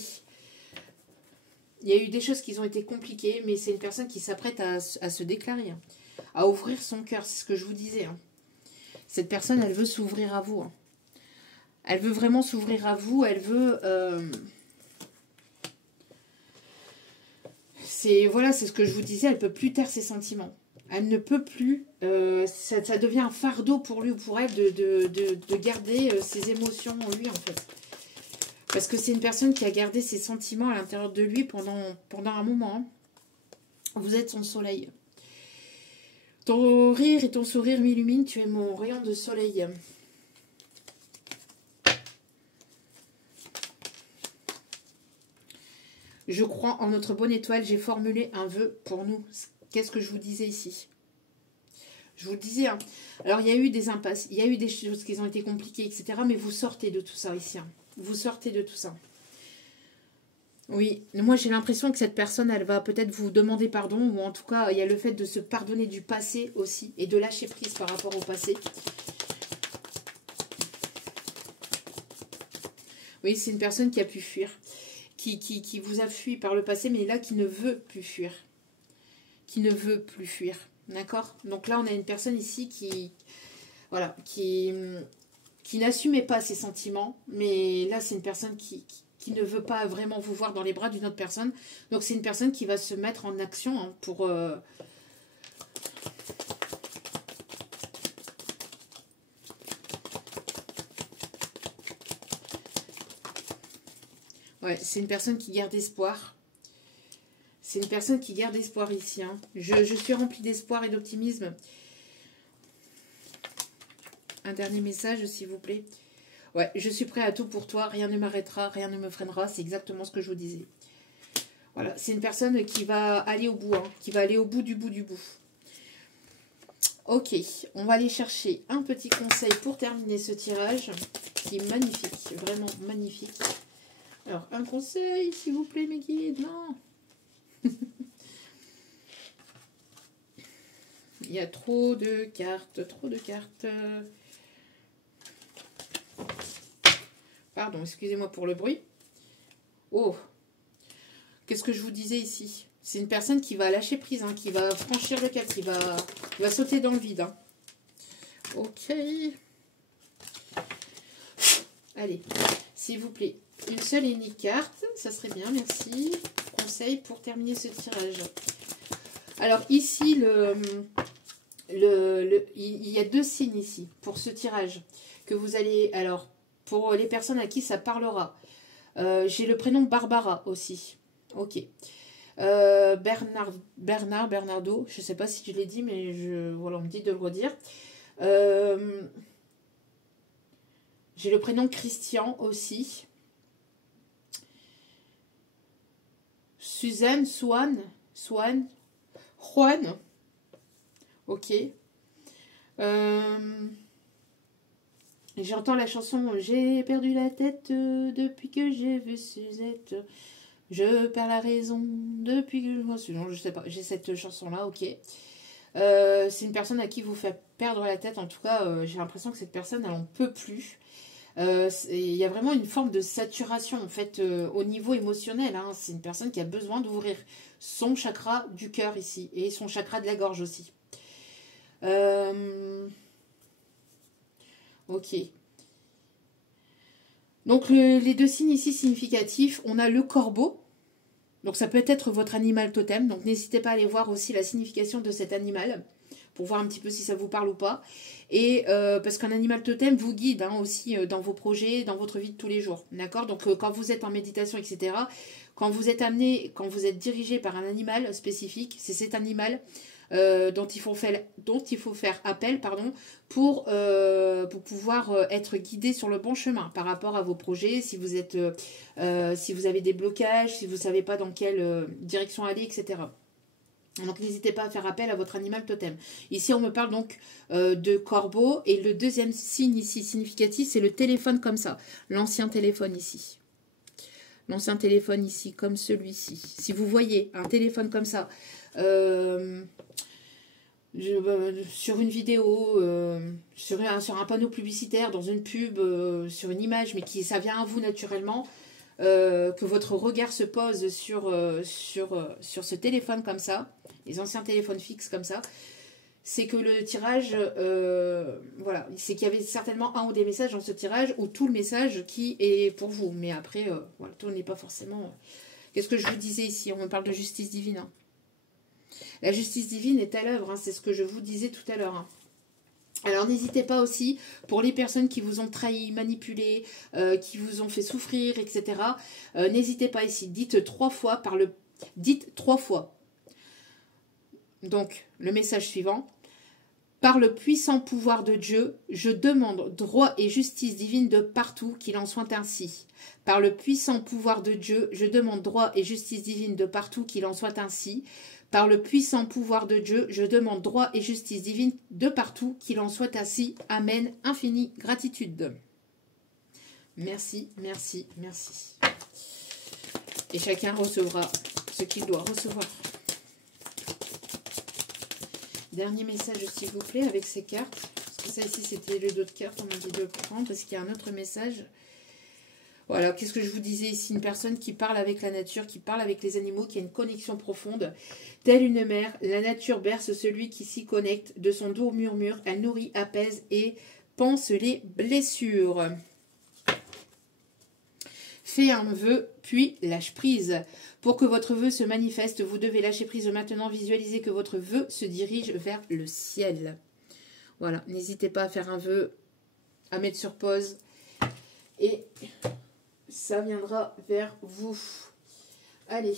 Il y a eu des choses qui ont été compliquées, mais c'est une personne qui s'apprête à se déclarer, hein, à ouvrir son cœur, c'est ce que je vous disais. Hein. Cette personne, elle veut s'ouvrir à vous. Hein. Elle veut vraiment s'ouvrir à vous, elle veut... Voilà, c'est ce que je vous disais, elle ne peut plus taire ses sentiments. Elle ne peut plus, ça devient un fardeau pour lui ou pour elle de garder ses émotions en lui, en fait. Parce que c'est une personne qui a gardé ses sentiments à l'intérieur de lui pendant un moment. Hein. Vous êtes son soleil. Ton rire et ton sourire m'illuminent, tu es mon rayon de soleil. Je crois en notre bonne étoile, j'ai formulé un vœu pour nous. Qu'est-ce que je vous disais ici? Je vous le disais. Hein. Alors, il y a eu des impasses, il y a eu des choses qui ont été compliquées, etc. Mais vous sortez de tout ça ici. Hein. Vous sortez de tout ça. Oui, moi j'ai l'impression que cette personne, elle va peut-être vous demander pardon, ou en tout cas, il y a le fait de se pardonner du passé aussi, et de lâcher prise par rapport au passé. Oui, c'est une personne qui a pu fuir, qui vous a fui par le passé, mais là qui ne veut plus fuir. Qui ne veut plus fuir, d'accord? Donc là, on a une personne ici qui, voilà, qui n'assumait pas ses sentiments, mais là, c'est une personne qui ne veut pas vraiment vous voir dans les bras d'une autre personne. Donc, c'est une personne qui va se mettre en action hein, pour... Ouais, c'est une personne qui garde espoir. C'est une personne qui garde espoir ici. Hein. Je suis remplie d'espoir et d'optimisme. Un dernier message, s'il vous plaît. Ouais, je suis prêt à tout pour toi, rien ne m'arrêtera, rien ne me freinera, c'est exactement ce que je vous disais. Voilà, c'est une personne qui va aller au bout, hein, qui va aller au bout du bout du bout. Ok, on va aller chercher un petit conseil pour terminer ce tirage, qui est magnifique, vraiment magnifique. Alors, un conseil, s'il vous plaît, mes guides, non. Il y a trop de cartes, trop de cartes. Pardon, excusez-moi pour le bruit. Oh, qu'est-ce que je vous disais ici? C'est une personne qui va lâcher prise, hein, qui va franchir le cap, qui va sauter dans le vide. Hein. Ok. Allez, s'il vous plaît, une seule et unique carte, ça serait bien, merci. Conseil pour terminer ce tirage. Alors ici, il y a deux signes ici pour ce tirage que vous allez... Alors, pour les personnes à qui ça parlera, j'ai le prénom Barbara aussi. Ok. Bernardo, je ne sais pas si je l'ai dit, mais voilà, on me dit de le redire. J'ai le prénom Christian aussi. Suzanne, Swan, Juan. Ok. J'entends la chanson « J'ai perdu la tête depuis que j'ai vu Suzette. Je perds la raison depuis que je vois Suzette. » Non, je sais pas, j'ai cette chanson-là, ok. C'est une personne à qui vous fait perdre la tête. En tout cas, j'ai l'impression que cette personne, elle n'en peut plus. Il y a vraiment une forme de saturation, en fait, au niveau émotionnel. Hein. C'est une personne qui a besoin d'ouvrir son chakra du cœur ici. Et son chakra de la gorge aussi. Ok. Donc, les deux signes ici significatifs, on a le corbeau. Donc, ça peut être votre animal totem. Donc, n'hésitez pas à aller voir aussi la signification de cet animal pour voir un petit peu si ça vous parle ou pas. Et parce qu'un animal totem vous guide hein, aussi dans vos projets, dans votre vie de tous les jours. D'accord? Donc, quand vous êtes en méditation, etc., quand vous êtes amené, quand vous êtes dirigé par un animal spécifique, c'est cet animal dont il faut faire appel pour pouvoir être guidé sur le bon chemin par rapport à vos projets, si vous avez des blocages, si vous ne savez pas dans quelle direction aller, etc. Donc n'hésitez pas à faire appel à votre animal totem. Ici on me parle donc de corbeau et le deuxième signe ici significatif c'est le téléphone comme ça, l'ancien téléphone ici. L'ancien téléphone ici comme celui-ci. Si vous voyez un téléphone comme ça, sur une vidéo, sur un panneau publicitaire, dans une pub, sur une image, mais ça vient à vous naturellement, que votre regard se pose sur ce téléphone comme ça, les anciens téléphones fixes comme ça, c'est que le tirage, voilà, c'est qu'il y avait certainement un ou des messages dans ce tirage, ou tout le message qui est pour vous. Mais après, voilà, tout n'est pas forcément... Qu'est-ce que je vous disais ici? On me parle de justice divine, hein. La justice divine est à l'œuvre, hein, c'est ce que je vous disais tout à l'heure. Hein. Alors n'hésitez pas aussi, pour les personnes qui vous ont trahi, manipulé, qui vous ont fait souffrir, etc. N'hésitez pas ici, dites trois fois. Donc, le message suivant. Par le puissant pouvoir de Dieu, je demande droit et justice divine de partout, qu'il en soit ainsi. Par le puissant pouvoir de Dieu, je demande droit et justice divine de partout, qu'il en soit ainsi. Par le puissant pouvoir de Dieu, je demande droit et justice divine de partout, qu'il en soit ainsi. Amen. Infinie gratitude. Merci, merci, merci. Et chacun recevra ce qu'il doit recevoir. Dernier message, s'il vous plaît, avec ces cartes. Parce que ça, ici, c'était le dos de cartes. On m'a dit de le prendre parce qu'il y a un autre message. Voilà, qu'est-ce que je vous disais ici? Une personne qui parle avec la nature, qui parle avec les animaux, qui a une connexion profonde. Telle une mère, la nature berce celui qui s'y connecte. De son doux murmure, elle nourrit, apaise et panse les blessures. Fais un vœu, puis lâche prise. Pour que votre vœu se manifeste, vous devez lâcher prise maintenant. Visualisez que votre vœu se dirige vers le ciel. Voilà, n'hésitez pas à faire un vœu, à mettre sur pause. Et ça viendra vers vous. Allez.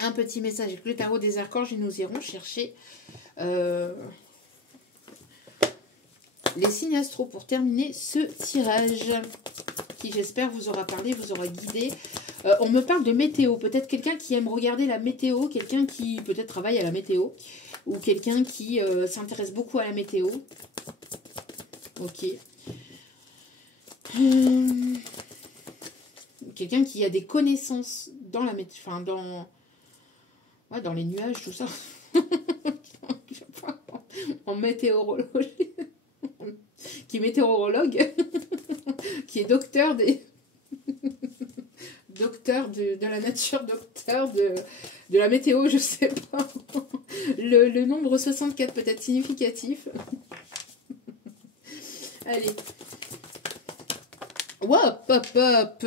Un petit message avec le tarot des archanges et nous irons chercher les signes astro pour terminer ce tirage qui, j'espère, vous aura parlé, vous aura guidé. On me parle de météo. Peut-être quelqu'un qui aime regarder la météo, quelqu'un qui peut-être travaille à la météo ou quelqu'un qui s'intéresse beaucoup à la météo. Ok. Quelqu'un qui a des connaissances dans la météo, enfin dans les nuages, tout ça. En météorologie. Qui est météorologue, qui est docteur docteur de la nature, docteur de la météo, je sais pas. Le nombre 64 peut être significatif. Allez. Hop, hop, hop.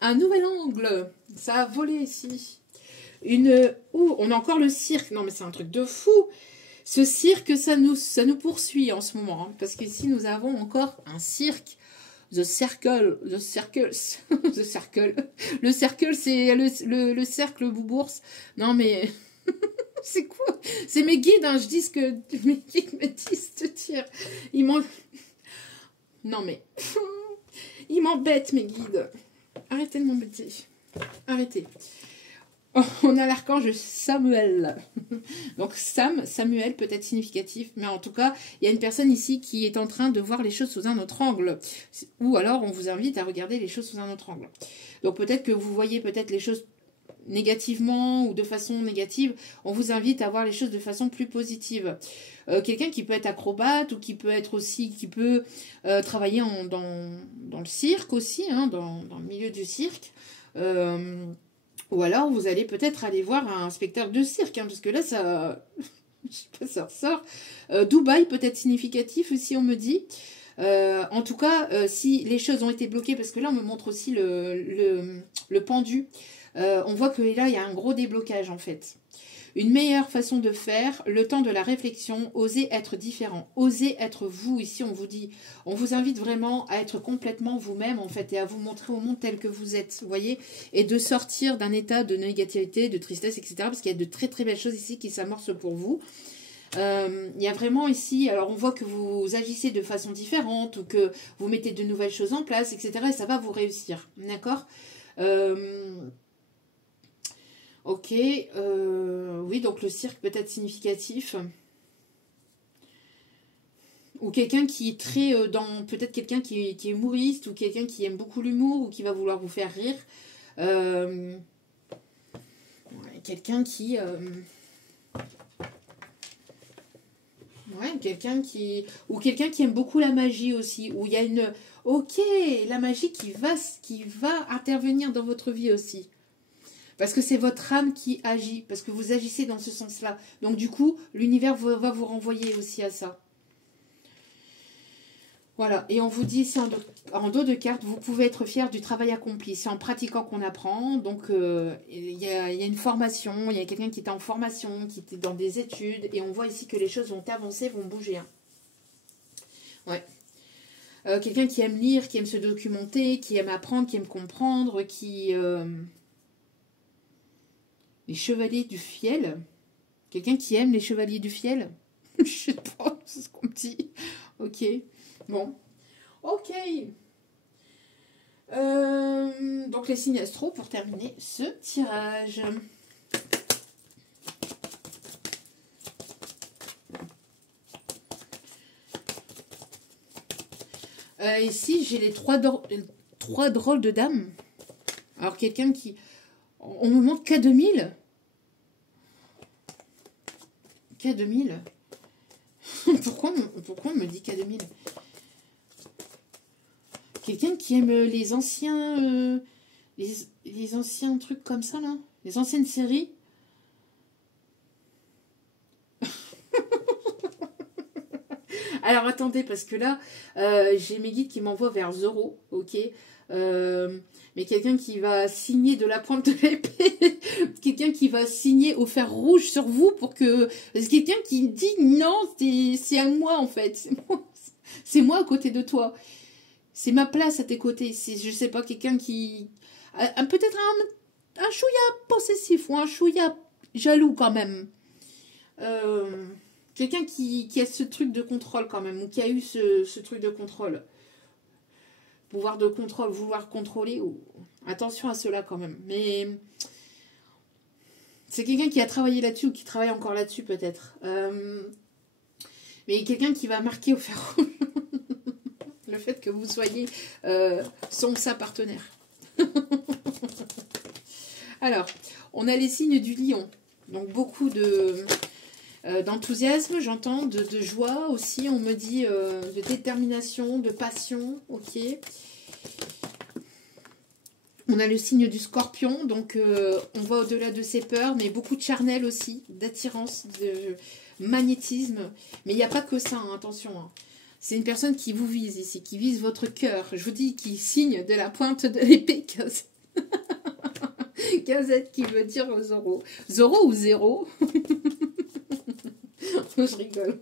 Un nouvel angle. Ça a volé ici. On a encore le cirque. Non, mais c'est un truc de fou. Ce cirque, ça nous poursuit en ce moment. Hein, parce qu'ici, nous avons encore un cirque. The Circle. The Circles. The Circle. Le cercle, c'est le cercle boubourse. Non, mais... c'est quoi? C'est mes guides, hein. Je dis ce que mes guides me disent de dire. Ils m'ont... Non, mais... Ils m'embêtent, mes guides. Arrêtez de m'embêter. Arrêtez. On a l'archange Samuel. Donc Samuel peut être significatif, mais en tout cas, il y a une personne ici qui est en train de voir les choses sous un autre angle. Ou alors, on vous invite à regarder les choses sous un autre angle. Donc peut-être que vous voyez peut-être les choses négativement ou de façon négative. On vous invite à voir les choses de façon plus positive. Quelqu'un qui peut être acrobate ou qui peut être aussi, qui peut travailler dans le cirque aussi, hein, dans le milieu du cirque. Ou alors, vous allez peut-être aller voir un spectacle de cirque, hein, parce que là, ça... je sais pas, ça ressort. Dubaï peut être significatif aussi, on me dit. En tout cas, si les choses ont été bloquées, parce que là, on me montre aussi le pendu. On voit que là, il y a un gros déblocage, en fait. Une meilleure façon de faire, le temps de la réflexion, oser être différent, oser être vous. Ici, on vous dit, on vous invite vraiment à être complètement vous-même, en fait, et à vous montrer au monde tel que vous êtes, vous voyez, et de sortir d'un état de négativité, de tristesse, etc., parce qu'il y a de très, très belles choses ici qui s'amorcent pour vous. Il y a vraiment ici, alors on voit que vous agissez de façon différente, ou que vous mettez de nouvelles choses en place, etc., et ça va vous réussir, d'accord? Ok, oui, donc le cirque peut être significatif. Ou quelqu'un qui est très peut-être quelqu'un qui est humoriste, ou quelqu'un qui aime beaucoup l'humour, ou qui va vouloir vous faire rire. Quelqu'un qui... quelqu'un qui... Ou quelqu'un qui aime beaucoup la magie aussi. Où il y a une... Ok, la magie qui va intervenir dans votre vie aussi. Parce que c'est votre âme qui agit, parce que vous agissez dans ce sens-là. Donc du coup, l'univers va vous renvoyer aussi à ça. Voilà, et on vous dit ici en dos de carte, vous pouvez être fier du travail accompli. C'est en pratiquant qu'on apprend. Donc il y a une formation, il y a quelqu'un qui était en formation, qui était dans des études, et on voit ici que les choses vont avancer, vont bouger. Hein. Ouais. Quelqu'un qui aime lire, qui aime se documenter, qui aime apprendre, qui aime comprendre, qui... Les chevaliers du fiel. Quelqu'un qui aime les chevaliers du fiel. Je sais pas, c'est ce qu'on me dit. Ok. Bon. Ok. Donc les signes astro pour terminer ce tirage. Ici, j'ai les trois drôles de dames. Alors, quelqu'un qui... On me montre K2000. K2000. Pourquoi on me dit K2000? Quelqu'un qui aime les anciens... les anciens trucs comme ça, là. Les anciennes séries. Alors, attendez, parce que là, j'ai mes guides qui m'envoient vers Zoro, ok. Mais quelqu'un qui va signer de la pointe de l'épée, quelqu'un qui va signer au fer rouge sur vous pour que... C'est quelqu'un qui dit non, c'est à moi, en fait. C'est moi à côté de toi. C'est ma place à tes côtés. C'est, je sais pas, quelqu'un qui... Peut-être un chouïa possessif ou un chouïa jaloux quand même. Quelqu'un qui a ce truc de contrôle quand même, ou qui a eu ce truc de contrôle. Pouvoir de contrôle, vouloir contrôler. Ou... Attention à cela quand même. Mais c'est quelqu'un qui a travaillé là-dessus ou qui travaille encore là-dessus peut-être. Mais quelqu'un qui va marquer au fer rouge le fait que vous soyez son ou sa partenaire. Alors, on a les signes du lion. Donc beaucoup d'enthousiasme, j'entends, de joie aussi, on me dit de détermination, de passion, ok. On a le signe du scorpion, donc on va au-delà de ses peurs, mais beaucoup de charnel aussi, d'attirance, de magnétisme. Mais il n'y a pas que ça, hein, attention. Hein. C'est une personne qui vous vise ici, qui vise votre cœur. Je vous dis, qui signe de la pointe de l'épée. Gazette qui veut dire Zoro. Zoro ou zéro? Je rigole.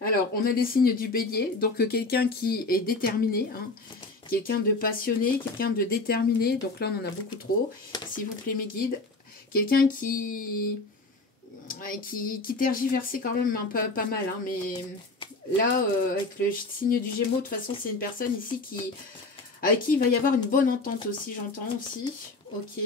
Alors, on a les signes du bélier. Donc, quelqu'un qui est déterminé. Hein, quelqu'un de passionné, quelqu'un de déterminé. Donc là, on en a beaucoup trop. S'il vous plaît, mes guides. Quelqu'un qui tergiversait quand même un peu pas mal. Hein, mais là, avec le signe du Gémeaux, de toute façon, c'est une personne ici avec qui il va y avoir une bonne entente aussi, j'entends aussi. Ok.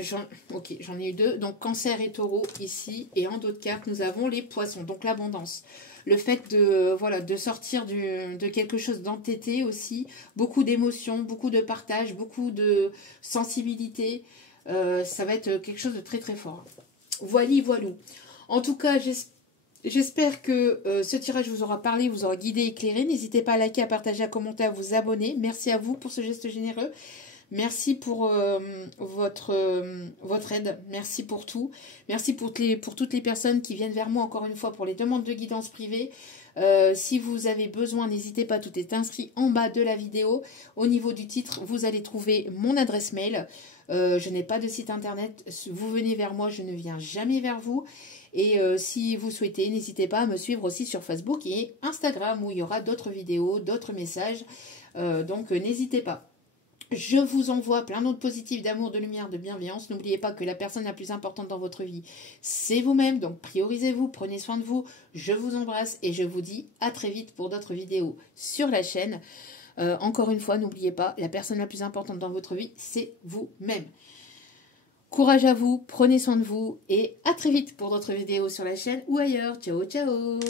J'en ai eu deux. Donc, Cancer et Taureau ici. Et en d'autres cartes, nous avons les Poissons. Donc, l'abondance. Le fait de sortir de quelque chose d'entêté aussi. Beaucoup d'émotions, beaucoup de partage, beaucoup de sensibilité. Ça va être quelque chose de très très fort. Voili, voilou. En tout cas, j'espère que ce tirage vous aura parlé, vous aura guidé, éclairé. N'hésitez pas à liker, à partager, à commenter, à vous abonner. Merci à vous pour ce geste généreux. Merci pour votre aide. Merci pour tout. Merci pour toutes les personnes qui viennent vers moi encore une fois pour les demandes de guidance privée. Si vous avez besoin, n'hésitez pas, tout est inscrit en bas de la vidéo. Au niveau du titre, vous allez trouver mon adresse mail. Je n'ai pas de site internet. Vous venez vers moi, je ne viens jamais vers vous. Et si vous souhaitez, n'hésitez pas à me suivre aussi sur Facebook et Instagram où il y aura d'autres vidéos, d'autres messages. Donc n'hésitez pas. Je vous envoie plein d'autres positifs d'amour, de lumière, de bienveillance. N'oubliez pas que la personne la plus importante dans votre vie, c'est vous-même. Donc priorisez-vous, prenez soin de vous. Je vous embrasse et je vous dis à très vite pour d'autres vidéos sur la chaîne. Encore une fois, n'oubliez pas, la personne la plus importante dans votre vie, c'est vous-même. Courage à vous, prenez soin de vous et à très vite pour d'autres vidéos sur la chaîne ou ailleurs. Ciao, ciao!